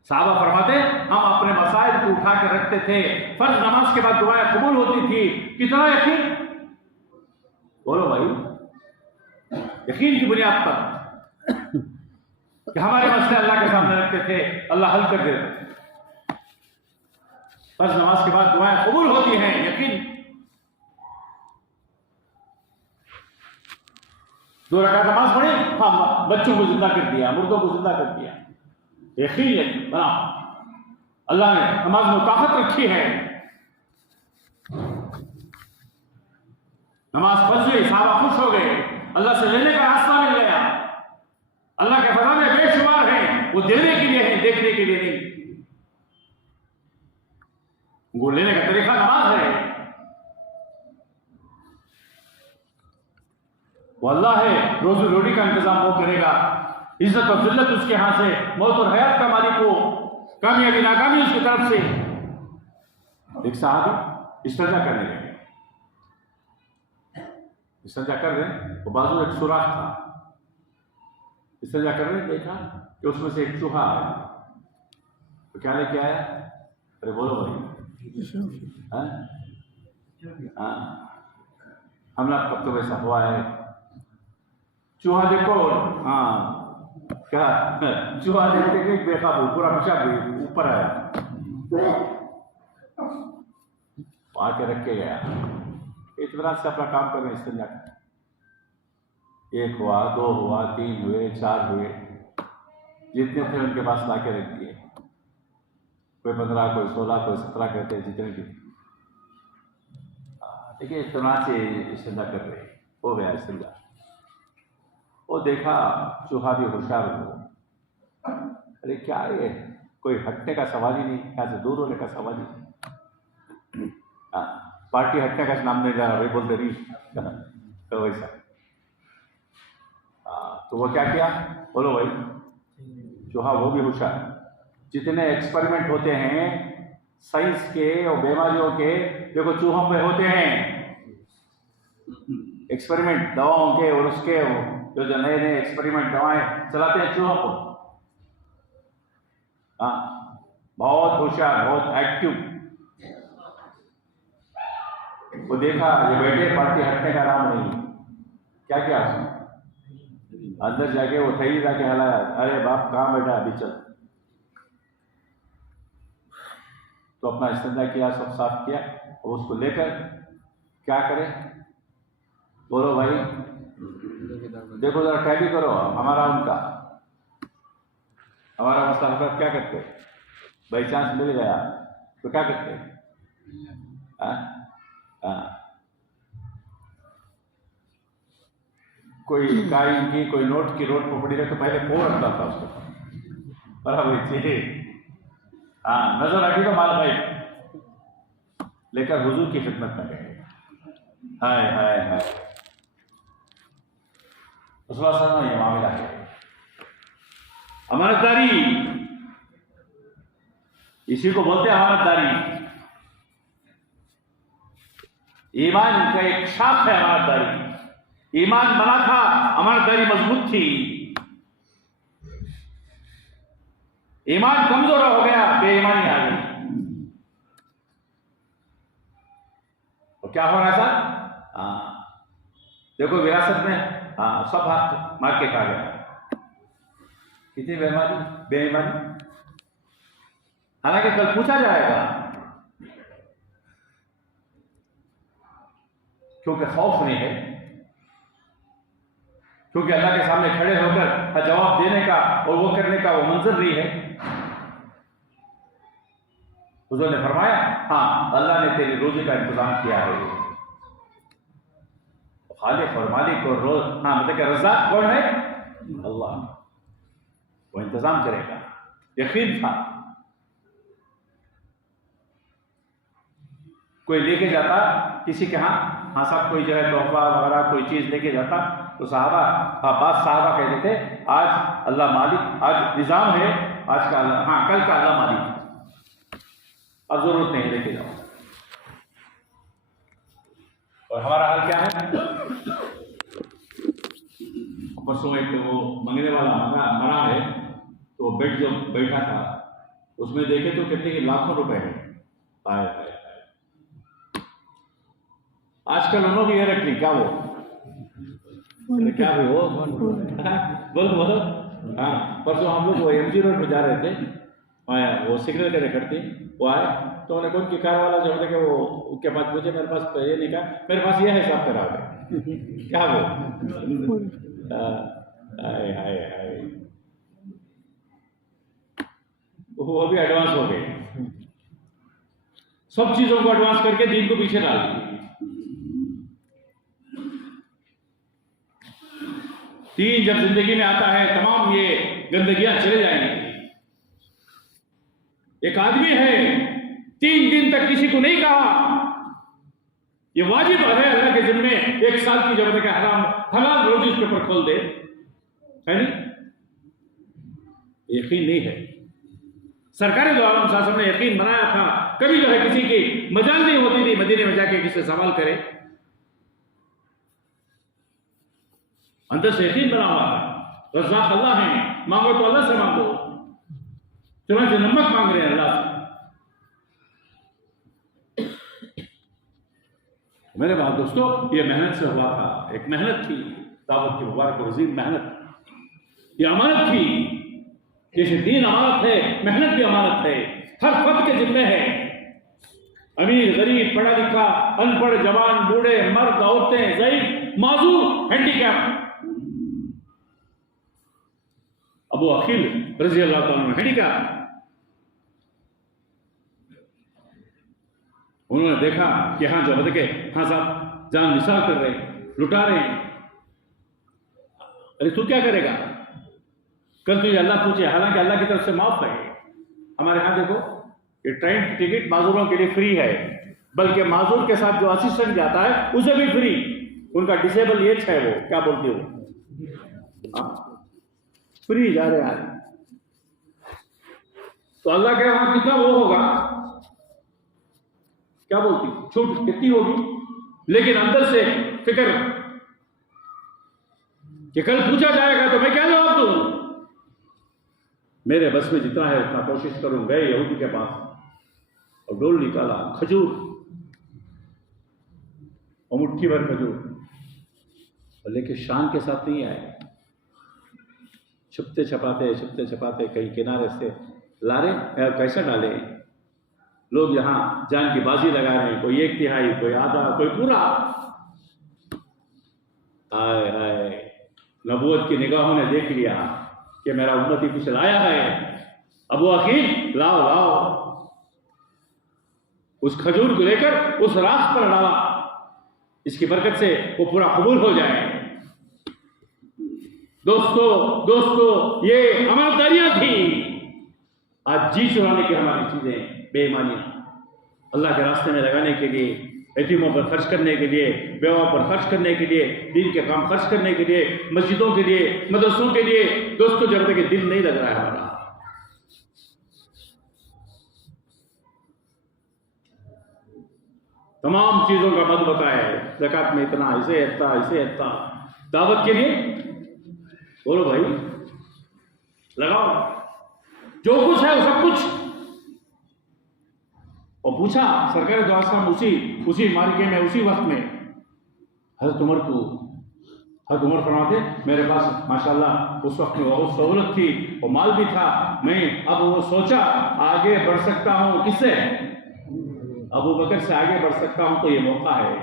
साहबा फरमाते, हम अपने मसाइल को उठा कर रखते थे, फर्ज नमाज के बाद दुआएं कबूल होती थी। कितना यकीन, बोलो भाई, यकीन की बुनियाद पर कि हमारे मसले अल्लाह के सामने रखते थे, अल्लाह हल कर देते। फर्ज नमाज के बाद दुआएं कबूल होती हैं, यकीन। 2 रकात नमाज पढ़ी, हाँ, बच्चों को जिंदा कर दिया, मुर्दों को जिंदा कर दिया। यकीन बना, अल्लाह ने नमाज में ताकत रखी है। नमाज पढ़ ली, साहबा खुश हो गए, अल्लाह से लेने का रास्ता मिल गया। अल्लाह के खजाने बेशुमार हैं, वो देने के लिए है, देखने के लिए नहीं। वो लेने का तरीका नमाज है। वो अल्लाह है, रोजी रोटी का इंतजाम वो करेगा। इज्जत और जिल्लत उसके हाथ से, मौत और हयात का मालिक हो, कामयाबी नाकामी उसकी तरफ से। एक साहबी इस्तिंजा करने लगे, इस्तिंजा कर रहे, वो बाजू एक सुराख था, इस्तिंजा कर रहे, देखा कि उसमें से एक चूहा आया। तो क्या लेके आया? अरे बोलो भाई, हाँ, हमला कब तो वैसा हुआ है। चूहा देखो, हाँ क्या, चूहा देखते कि बेकाबू पूरा पेशाब ऊपर आया, आके रख के गया। इतना से अपना काम कर रहे हैं, इस्तिंजा। 1 हुआ, 2 हुआ, 3 हुए, 4 हुए, जितने थे उनके पास ला के रख दिए। कोई 15, कोई 16, कोई 17 कहते हैं, जितने भी। देखिए इतना से इस्तिंजा कर रहे, हो गया इस्तिंजा। वो देखा चूहा भी होशियार हो, अरे क्या ये, कोई हटने का सवाल ही नहीं, यहाँ से दूर होने का सवाल ही नहीं। पार्टी हटने का नाम नहीं जा रहा भाई, बोलते नहीं तो वैसा। तो वो क्या किया, बोलो भाई, चूहा वो भी होशियार। जितने एक्सपेरिमेंट होते हैं साइंस के और बीमारियों के, देखो चूहों पे होते हैं एक्सपेरिमेंट, दवाओं के, और उसके जो नए नए एक्सपेरिमेंट दवाएं चलाते हैं चूहों को। बहुत होशियार, बहुत एक्टिव। वो देखा ये बैठे पार्टी हटने का नाम नहीं, क्या क्या अंदर जाके वो थैली जाके हलाया, अरे बाप कहाँ बैठा अभी चल। तो अपना इस्तेंजा किया, सब साफ किया, और उसको लेकर क्या करे, बोलो भाई देखो जरा टैली करो हमारा उनका, हमारा मसला हजरत क्या करते, बाई चांस मिल गया तो क्या करते, कोई काइन की कोई नोट की रोड पकड़ी रहे तो पहले पो रखता था उसको, बराबर चीज, हाँ नजर रखी तो माल भाई लेकर हुजूर की खिदमत में गए। हाय हाय हाय, उस वक्त ये मामला है। अमानतदारी इसी को बोलते हैं अमानतदारी। ईमान का एक शाख है अमानतदारी। ईमान बना था, अमानतदारी मजबूत थी। ईमान कमजोर हो गया, बेईमानी आ गई। और क्या हो रहा था? देखो विरासत में सब हाथ मार के खा गया। कितनी बेईमानी। हालांकि कल पूछा जाएगा, क्योंकि खौफ नहीं है, क्योंकि अल्लाह के सामने खड़े होकर जवाब देने का और वो करने का वो मंजर नहीं है। हुजूर ने फरमाया, हाँ अल्लाह ने तेरी रोजी का इंतजाम किया है। खालिक और मालिक और रोज, हाँ मतलब रज़ाक कौन है? अल्लाह, वो इंतजाम करेगा। यकीन था। कोई लेके जाता किसी के हाँ साहब कोई जो है तोहफा वगैरह कोई चीज लेके जाता तो साहबा बात साहबा कहते थे, आज अल्लाह मालिक, आज निजाम है, आज का अल्लाह, हाँ कल का अल्लाह मालिक, अब जरूरत नहीं लेके जाओ। और हमारा हाल क्या है? परसों एक वो मंगने वाला मरा है, तो बेड जो बैठा था उसमें देखे तो कितने के लाखों रुपए है। आए आए आजकल उन्होंने भी ये रख ली, क्या वो क्या भी वो बोलो हाँ। परसों हम लोग वो MG रोड में जा रहे थे, आया वो सिग्नल के करती, वो आए तो उन्हें कौन की कार वाला जो होता कि वो उसके पास पूछे, मेरे पास तो ये नहीं कहा, मेरे पास ये है साहब करा क्या वो हाय हाय हाय, वो भी एडवांस हो गए। सब चीजों को एडवांस करके दीन को पीछे डाल दिया। दीन जब जिंदगी में आता है तमाम ये गंदगियां चले जाएंगी। एक आदमी है 3 दिन तक किसी को नहीं कहा, ये वाजिब है अल्लाह के जिम्मे 1 साल की जब तक हराम हलाल रोजी उसके ऊपर खोल दे, है नहीं? यकीन नहीं है। सरकार दो आलम शासन ने यकीन बनाया था, कभी जो है किसी की मजाल नहीं होती थी मदीने में जाके किसी से सवाल करे, अंदर से यकीन बना हुआ था रज़्ज़ाक़ अल्लाह है, मांगो तो अल्लाह से मांगो। चुनांचे नमक मांग रहे हैं अल्लाह से। मेरे बात दोस्तों, ये मेहनत से हुआ था, एक मेहनत थी, दावत की मुबारक वज़ीर मेहनत, ये अमानत थी। जैसे दीन अमानत है, मेहनत भी अमानत है, हर फर्द के जिम्मे है। अमीर गरीब, पढ़ा लिखा अनपढ़, जवान बूढ़े, मर्द औरतें, ज़ईफ माजूर, हैंडीकैप। अबू अकील रज़ी अल्लाह तआला अन्हु हैंडीकैप, उन्होंने देखा कि हाँ जो होते के हाँ साहब जान निसार कर रहे हैं, लुटा रहे हैं। अरे तू क्या करेगा? कल तुझे अल्लाह पूछे, हालांकि अल्लाह की तरफ से माफ है। हमारे यहाँ देखो ये ट्रेन की टिकट माजूरों के लिए फ्री है, बल्कि माजूर के साथ जो असिस्टेंट जाता है उसे भी फ्री। उनका डिसेबल एज है, वो क्या बोलती हो, फ्री जा रहे हैं। तो अल्लाह के वहां कितना वो होगा, क्या बोलती छूट कितनी होगी, लेकिन अंदर से फिक्र कि कल पूछा जाएगा तो मैं क्या जवाब दूं। मेरे बस में जितना है उतना कोशिश करूं। गए यहूदी के पास और डोल निकाला, खजूर और मुट्ठी भर खजूर, लेकिन शान के साथ नहीं आए। छुपते छपाते कहीं किनारे से ला रहे, कैसा डाले। लोग यहाँ जान की बाजी लगा रहे हैं, कोई 1/3, कोई आधा, कोई पूरा। हाय हाय, नबूवत की निगाहों ने देख लिया कि मेरा उम्मती कुछ लाया है। अबू अकील, लाओ लाओ। उस खजूर को लेकर उस राख पर डाला, इसकी बरकत से वो पूरा कबूल हो जाए। दोस्तों, ये अमानदारियां थी। आज जी चुराने की हमारी चीजें, बेईमानियां, अल्लाह के रास्ते में लगाने के लिए, यतीमों पर खर्च करने के लिए, बेवाओं पर खर्च करने के लिए, दीन के काम खर्च करने के लिए, मस्जिदों के लिए, मदरसों के लिए। दोस्तों, जब तक दिल नहीं लग रहा है हमारा, तमाम चीजों का मत बताए, ज़कात में इतना, इसे इतना, दावत के लिए बोलो भाई, लगाओ जो कुछ है वो सब कुछ। और पूछा सरकार दो आसम उसी मार्के में, उसी वक्त में हज़रत उमर फरमाते, मेरे पास माशाल्लाह उस वक्त में बहुत सहूलत थी और माल भी था। मैं अब वो सोचा आगे बढ़ सकता हूं, किससे? अबू बकर से आगे बढ़ सकता हूं, तो ये मौका है।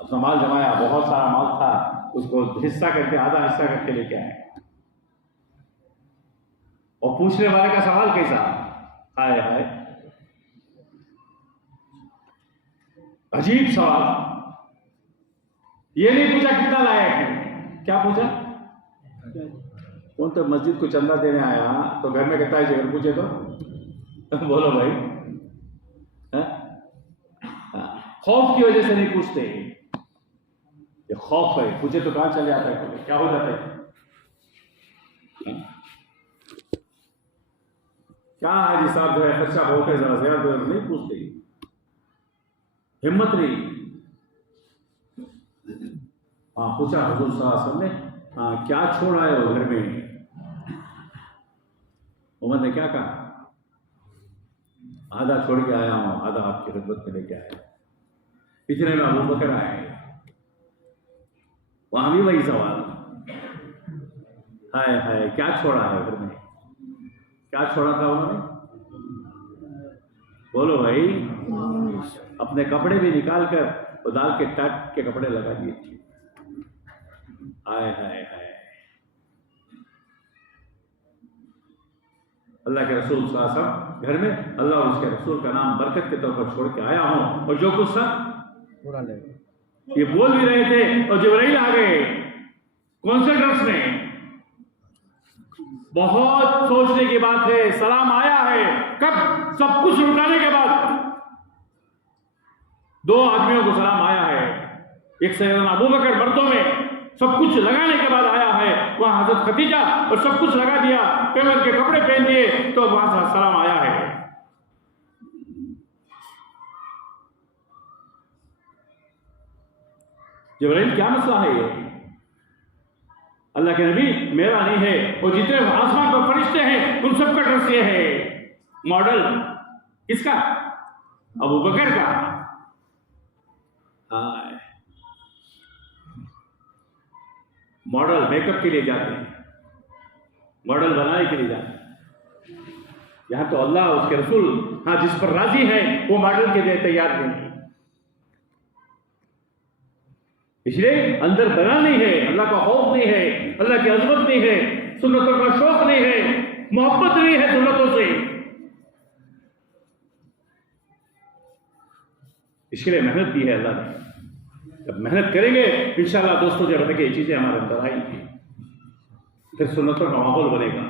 अपना माल जमाया, बहुत सारा माल था, उसको हिस्सा करके, आधा हिस्सा करके लेके आए। और पूछने वाले का सवाल कैसा, हाय हाय, अजीब सवाल। ये नहीं पूछा कितना लायक है, क्या पूछा? कौन तो मस्जिद को चंदा देने आया तो घर में कहता है अगर पूछे तो बोलो भाई, खौफ की वजह से नहीं पूछते। ये खौफ है, पूछे तो कहां चले जाता है, क्या हो जाता है, क्या है हिसाब जो है, खर्चा बहुत है, जरा ज्यादा नहीं पूछते, हिम्मत नहीं। हाँ, पूछा हुजूर सल्लल्लाहु अलैहि वसल्लम ने, क्या छोड़ आए हो घर में? उमर ने क्या कहा? आधा छोड़ के आया हूं, आधा आपकी खिदमत में लेके आया। इतने में अबू बकर आए, वहां भी वही सवाल, हाय हाय, क्या छोड़ा है घर में? क्या छोड़ा था उन्होंने? बोलो भाई, अपने कपड़े भी निकाल कर वो दाल के टाट के कपड़े लगा दिए थे। हाय हाय हाय, अल्लाह के रसूल सल्लल्लाहु अलैहि वसल्लम घर में, अल्लाह और उसके रसूल का नाम बरकत के तौर पर छोड़ के आया हूं, और जो कुछ था पूरा ले। ये बोल भी रहे थे और जिब्राइल आ गए। कौन से ड्रग्स में? बहुत सोचने की बात है। सलाम आया है कब? सब कुछ लुटाने के बाद दो आदमियों को सलाम आया है। एक सैयदना अबू बकर मर्दों में सब कुछ लगाने के बाद आया है, वहां हजरत खदीजा और सब कुछ लगा दिया, पेवर के कपड़े पहन दिए, तो वहां से सलाम आया है। जिब्राइल, क्या मसला है ये? अल्लाह के नबी, मेरा नहीं है, और जितने आसमान पर फरिश्ते हैं उन सबका ड्रेस ये है। मॉडल किसका? अबू बकर का। मॉडल मेकअप के लिए जाते हैं, मॉडल बनाने के लिए जाते हैं। यहां तो अल्लाह उसके रसूल, हाँ, जिस पर राजी है वो मॉडल के लिए तैयार नहीं। इसलिए अंदर बना नहीं है, अल्लाह का खौफ नहीं है, अल्लाह की अजमत नहीं है, सुन्नतों का शौक नहीं है, मोहब्बत नहीं है सुन्नतों से। इसके लिए मेहनत दी है अल्लाह ने। जब मेहनत करेंगे इंशाअल्लाह दोस्तों, जब तक ये चीजें हमारे अंदर आएंगी, फिर सुन्नतों का माहौल बनेगा,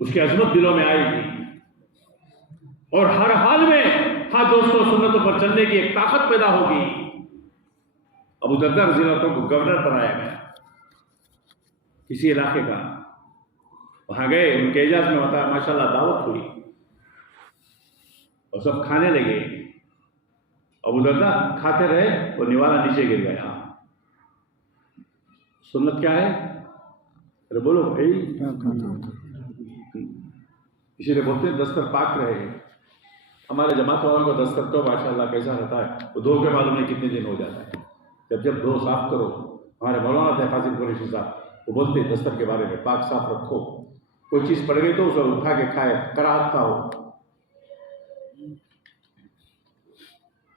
उसकी अजमत दिलों में आएगी, और हर हाल में, हाँ दोस्तों, सुन्नतों पर चलने की एक ताकत पैदा होगी। अबू दर्दा रज़ी अल्लाह अन्हु को गवर्नर बनाया गया किसी इलाके का। वहां गए, उनके एजाज में बताया, माशाल्लाह दावत हुई और सब खाने लगे। अबू दर्दा खाते रहे और निवाला नीचे गिर गया। सुन्नत क्या है? अरे बोलो भाई, इसीलिए बोलते हैं दस्तर पाक रहे। हमारे जमात वालों को दस्तक तो माशाल्लाह कैसा रहता है, वो धो के मालूम नहीं कितने दिन हो जाता है। जब धो साफ करो, हमारे मौलाना थे कासिम कुरैशी साहब, वो बोलते दस्तक के बारे में, पाक साफ रखो, कोई चीज पड़ गई तो उसे उठा के खाए, कराहत का हो।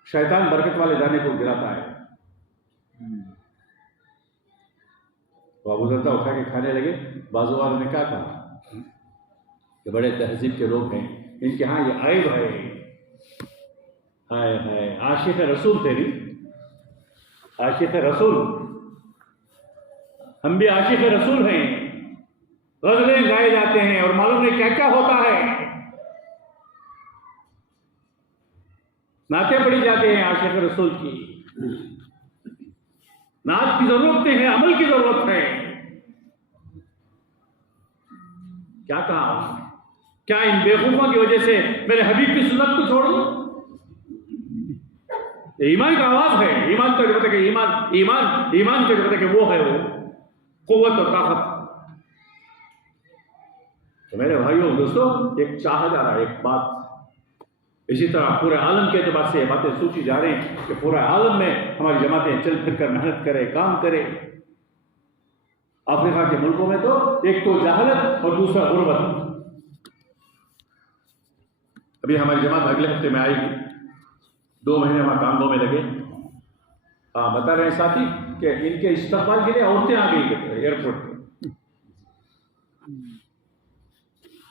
शैतान बरकत वाले दाने को गिराता है। तो अबू दर्दा उठा के खाने लगे। बाजू वालों ने क्या कहा कि बड़े तहजीब के लोग हैं, इनके यहाँ ये आयब है। हाय हाय, आशिक रसूल तेरी, आशिक रसूल, हम भी आशिक रसूल हैं। गजलें गाए जाते हैं और मालूम नहीं क्या क्या होता है, नाते पड़ी जाते हैं आशिक रसूल की। नात की जरूरत नहीं है, अमल की जरूरत है। क्या कहा, क्या इन बेवकूफों की वजह से मेरे हबीब की सुन्नत को छोड़ दो? ईमान का आवाज है, ईमान तो जब तक ईमान ईमान ईमान तो जब तक वो है, वो कुव्वत और ताकत। तो मेरे भाइयों दोस्तों, एक चाह जा रहा है, एक बात। इसी तरह पूरे आलम के एतबार से ये बातें सोची जा रही हैं कि पूरे आलम में हमारी जमातें चल फिर कर मेहनत करें, काम करें। अफ्रीका के मुल्कों में तो एक तो जहालत और दूसरा गुर्बत। अभी हमारी जमात अगले हफ्ते में आएगी, 2 महीने वहां कामों में लगे। बता रहे हैं साथी कि इनके इस्तकबाल के लिए औरतें आ गई एयरपोर्ट पर,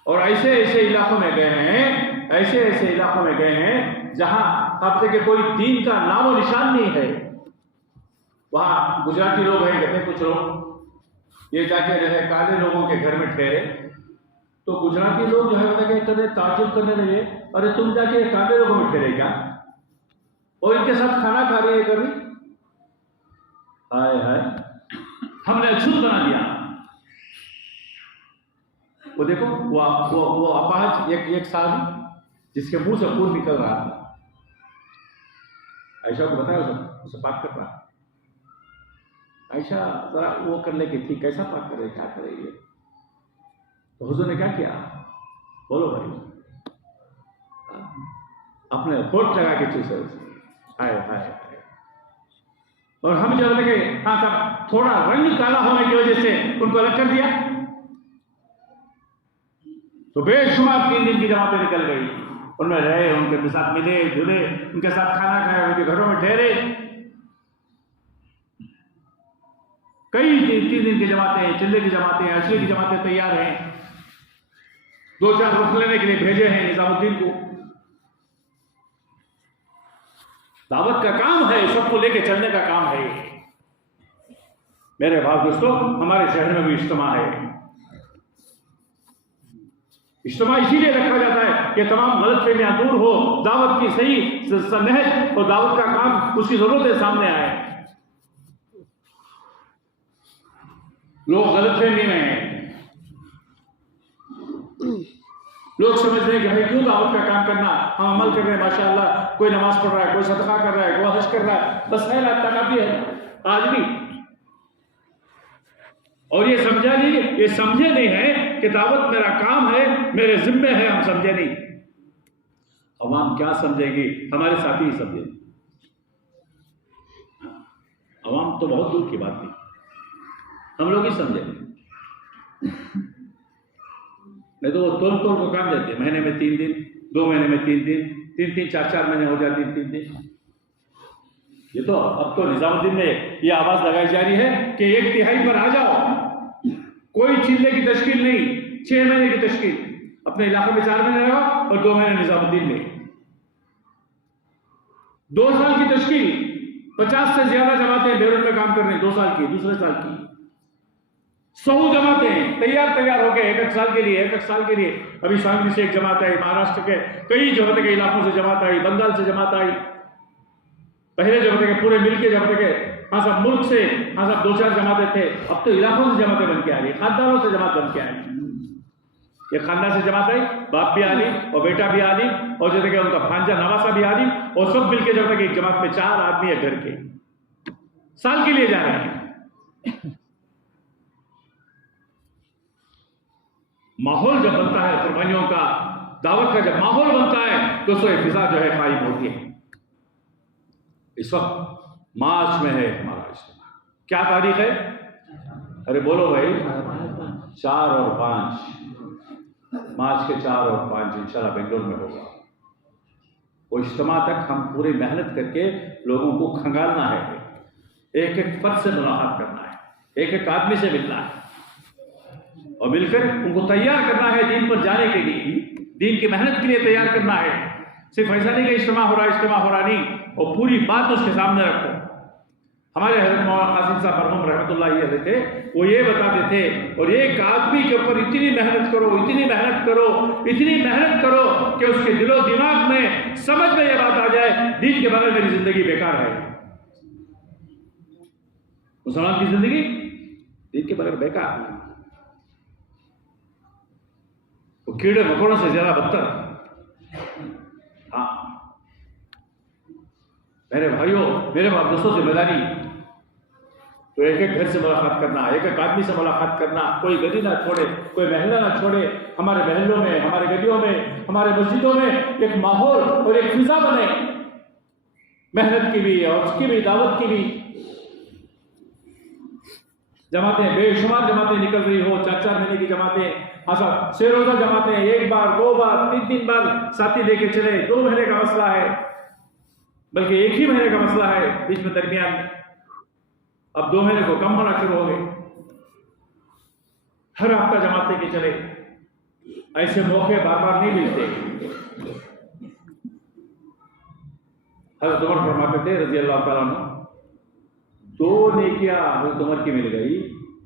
और ऐसे ऐसे इलाकों में गए हैं, ऐसे ऐसे इलाकों में गए हैं जहां अब तक कोई दीन का नामो निशान नहीं है। वहां गुजराती लोग हैं, कहते हैं कुछ लोग ये जाके रहे काले लोगों के घर में ठहरे, तो गुजराती लोग जो है कहते ताज्जुब करने लगे, अरे तुम जाके काले लोगों में ठहरे क्या, और इनके साथ खाना खा रही है कभी? हाय हाय, हमने अछूत बना दिया। वो देखो, वो अपाहज एक साल जिसके मुंह से खून निकल रहा था, आयशा को बताया, उसे पाक कर रहा। आयशा जरा वो कर ले कि थी, कैसा पाक करे, क्या करेगी? तो हुजूर ने क्या किया, बोलो भाई, अपने होठ लगा के चूसे उसे। हाय हाय, और हम जब लगे हाँ साहब, थोड़ा रंग काला होने की वजह से उनको अलग कर दिया, तो बेशुमार 3 दिन की जमातें निकल गई। उनमें रहे, उनके साथ मिले जुले, उनके साथ खाना खाया, उनके घरों में ठहरे। कई 3 दिन की जमातें, चिल्ले की जमातें, अशरे की जमातें तैयार हैं। 2-4 रुख लेने के लिए भेजे हैं निजामुद्दीन को। दावत का काम है, सबको लेके चलने का काम है। मेरे भाई दोस्तों, हमारे शहर में भी इज्तिमा है। इज्तिमा इसीलिए रखा जाता है कि तमाम गलतफहमियां दूर हो, दावत की सही नहज और दावत का काम, उसकी जरूरतें सामने आए। लोग गलतफहमी में हैं, लोग समझते हैं कि भाई क्यों दावत का काम करना, हम अमल कर रहे हैं माशाअल्लाह, कोई नमाज पढ़ रहा है, कोई सदका कर रहा है, कोई हज कर रहा है, बस है ना, काफी है आज भी। और ये समझे नहीं है कि दावत मेरा काम है, मेरे जिम्मे है, हम समझे नहीं। अवाम क्या समझेगी, हमारे साथी ही समझे। अवाम तो बहुत दूर की बात थी, हम लोग ही समझे। नहीं तो वो तोल को काम देते, महीने में 3 दिन, 2 महीने में 3 दिन, 3-3, 4-4 महीने हो जाती, 3 दिन। ये तो अब तो निजामुद्दीन में ये आवाज लगाई जा रही है कि 1/3 पर आ जाओ, कोई चिल्ले की तश्कील नहीं, 6 महीने की तश्कील, अपने इलाके में 4 महीने रहो और 2 महीने निजामुद्दीन में। 2 साल की तश्कील, 50 से ज्यादा जमातें बेरूट में काम कर रही हैं, 2 साल की, दूसरे साल की 100 जमातें तैयार हो गए, 1 साल के लिए, 1 साल के लिए। अभी सांगली से एक जमात आई, महाराष्ट्र के कई जमात के इलाकों से जमात आई, बंगाल से जमात आई, पहले जमात के पूरे मिलके जमात के, हाँ सब मुल्क से, हाँ सब 2-4 जमातें थे, अब तो इलाकों से जमातें बन के आ रही, खानदानों से जमात बन के आई। ये खानदान से जमात आई, बाप भी आलिम और बेटा भी आलिम, और जैसे कि उनका भांजा नवासा भी आलिम, और सब मिलके जब तक एक जमात में 4 आदमी है घर के, साल के लिए जा रहे हैं। माहौल जब बनता है कुर्बानियों का, दावत का जब माहौल बनता है दोस्तों ये फिजा जो है कायम होती है। इस वक्त मार्च में है हमारा इज्तिमा। क्या तारीख है? अरे बोलो भाई, 4 और 5 मार्च के 4 और 5 इंशाल्लाह बेंगलोर में होगा। वो इज्तिमा तक हम पूरी मेहनत करके लोगों को खंगालना है, एक एक फर्द से मुलाकात करना है, एक एक आदमी से मिलना है और मिलकर उनको तैयार करना है दीन पर जाने के लिए, दीन की मेहनत के लिए तैयार करना है। सिर्फ ऐसा नहीं कि इज्तिमा हो रहा नहीं, और पूरी बात उसके सामने रखो। हमारे हज़रत मौलाना कासिम साहब मरहूम रहमतुल्लाह अलैह थे, वो ये बताते थे, और एक आदमी के ऊपर इतनी मेहनत करो, इतनी मेहनत करो, इतनी मेहनत करो कि उसके दिलो दिमाग में समझ में ये बात आ जाए दीन के बगैर मेरी जिंदगी बेकार है। मुसलमान की जिंदगी दीन के बगैर बेकार, वो कीड़े मकोड़ों से ज्यादा बदतर। हाँ मेरे भाइयों, मेरे दोस्तों, जिम्मेदारी तो एक एक घर से मुलाकात करना, एक एक आदमी से मुलाकात करना, कोई गली ना छोड़े, कोई महल्ला ना छोड़े। हमारे महलों में, हमारे गलियों में, हमारे मस्जिदों में एक माहौल और एक फिजा बने, मेहनत की भी और उसकी भी, दावत की भी। जमातें, बेशुमार जमातें निकल रही हो, 4-4 महीने की जमातें, हाँ साहब, 6 रोजा जमातें, 1 बार 2 बार 3-3 बार साथी लेके चले। 2 महीने का मसला है, बल्कि 1 ही महीने का मसला है बीच में दरमियान में। अब 2 महीने को कम होना शुरू हो गए, हर हफ्ता जमाते के चले। ऐसे मौके बार बार नहीं मिलते। हज़रत उमर फरमाते थे रज़ी अल्लाह तआला अन्हु, 2 नेकियां हज़रत उमर की मिल गई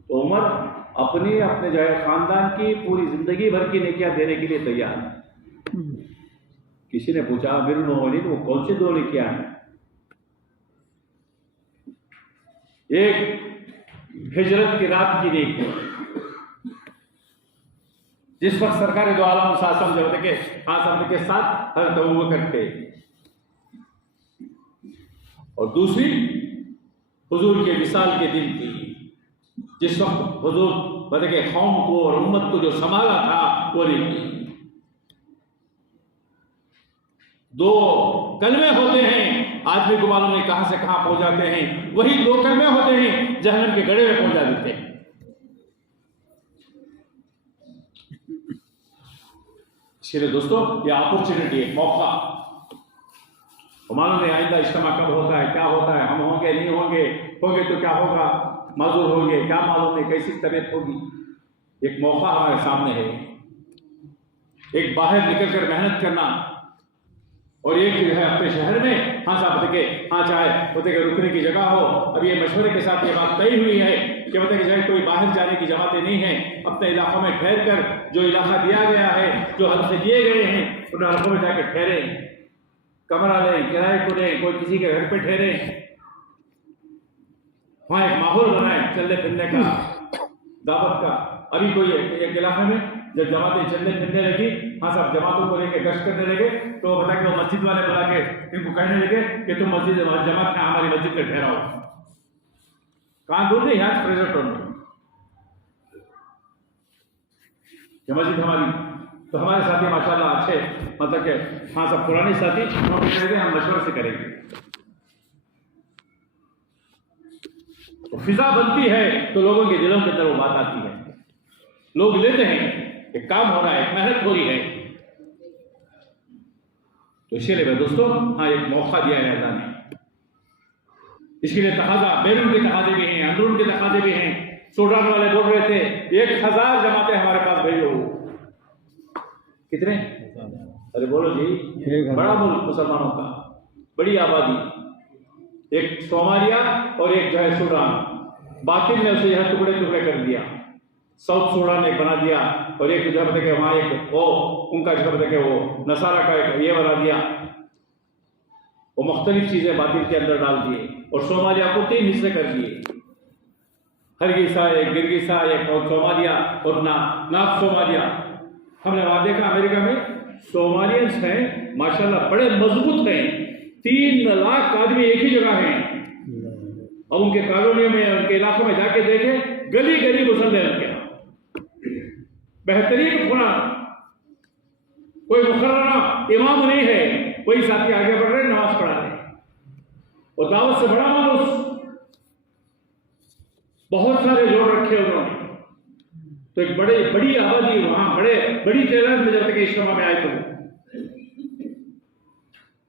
तो उमर अपने जो है खानदान की पूरी जिंदगी भर की नेकियां देने के लिए तैयार है। किसी ने पूछा अमीरुल मोमिनीन वो कौन सी 2 नेकियां हैं? एक हिजरत की रात की नेकी, जिस वक्त सरकार दो आलम सासम जो के साथ हज़रत अबू बकर थे, और दूसरी हुजूर के विसाल के दिन की, जिस वक्त हुजूर बता के कौम को और उम्मत को जो संभाला था वो नेकी। 2 कलमे होते हैं, आदमी को मालूम नहीं कहां से कहां पहुंच जाते हैं। वही 2 कलमे होते हैं जहन्नम के गड़े में पहुंचा देते हैं। इसलिए दोस्तों ये अपॉर्चुनिटी है, मौका, मालूम नहीं आइंदा इज्तिमा कब होता है, क्या होता है, हम होंगे नहीं होंगे, होंगे तो क्या होगा, माजूर होंगे क्या मालूम नहीं, कैसी तबीयत होगी। एक मौका हमारे सामने है, एक बाहर निकलकर मेहनत करना, और एक जो है अपने शहर में, हाँ साहब बताइए, हाँ चाहे बताइए रुकने की जगह हो। अब ये मशवरे के साथ ये बात तय हुई है कि बताइए चाहे कोई बाहर जाने की जमातें नहीं है, अपने इलाकों में ठहर कर जो इलाका दिया गया है, जो हद से दिए गए हैं, उन इलाकों में जाकर ठहरे, कमरा लें, किराए को लें, कोई किसी के घर पे ठहरे, वहाँ एक माहौल बनाए चलने फिरने का, दावत का। अभी कोई एक इलाके में जब जमातें चलने फिरने लगी, हाँ साहब जमातों को लेकर गश्त करने लगे, तो बता के वो मस्जिद वाले बुला के इनको कहने लगे कि तुम मस्जिद जमात में हमारी मस्जिद में ठहराओ। कहाँ दूर नहीं, यहाँ प्रेजेंट होने मस्जिद हमारी। तो हमारे साथी माशाल्लाह अच्छे, मतलब के हाँ सब पुराने साथी, हम मशवरे से करेंगे। तो फिजा बनती है तो लोगों के दिलों के अंदर वो बात आती है, लोग लेते हैं, एक काम हो रहा है, मेहनत हो रही है। तो इसीलिए मैं दोस्तों, हाँ एक मौका दिया है अल्लाह ने। इसके लिए तकाजा, बैरून के तकाजे भी हैं, अंदरून के तकाजे भी हैं। सूडान वाले बोल रहे थे 1000 जमातें हमारे पास भेजो। कितने? अरे बोलो जी, बड़ा मुल्क मुसलमानों का, बड़ी आबादी, एक सोमालिया और एक जो है सूडान, बाकी ने उसे यह टुकड़े टुकड़े कर दिया। साउथ सूडान एक बना दिया, और एक जो है वहां एक वो उनका जो है वो नसारा का एक ये बना दिया। वो मुख्तलिफ चीजें बातिल के अंदर डाल दिए, और सोमालिया को 3 हिस्से कर दिए। हरगिसा, एक गिरगिसा, एक और सोमालिया, और नाफ सोमालिया। हमने वहां देखा अमेरिका में सोमालियंस हैं माशाल्लाह, बड़े मजबूत हैं, 3 लाख आदमी एक ही जगह हैं, और उनके कॉलोनियों में, उनके इलाकों में जाके देखे, गली गली मुसल्ले उनके, बेहतरीन खुना, कोई मुकर्ररा इमाम नहीं है, कोई साथी आगे बढ़ रहे नमाज पढ़ा रहे, और दावत से बड़ा मानुस बहुत सारे जोड़ रखे उन्होंने। तो एक बड़ी आबादी वहां बड़ी तादाद में जब तक इज्तिमा में आए तो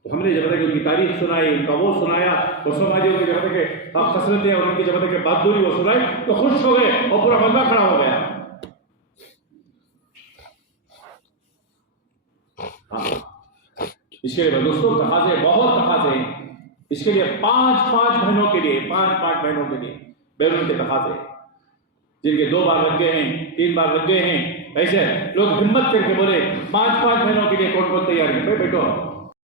हमने जब तक उनकी तारीफ सुनाई, उनका वो सुनाया, वो समाजियों की जब तक खसरतें और उनकी जब तक बहादुरी वो सुनाई तो खुश हो गए और पूरा बंदा खड़ा हो गया। हाँ, इसके लिए दोस्तों तकाजे, बहुत तकाजे, इसके लिए पांच बहनों के लिए बैरून के तकाजे, जिनके 2 बार लग गए हैं, 3 बार लग गए हैं, ऐसे लोग हिम्मत करके बोले 5 बहनों के लिए कौन तैयार है? भाई बैठो,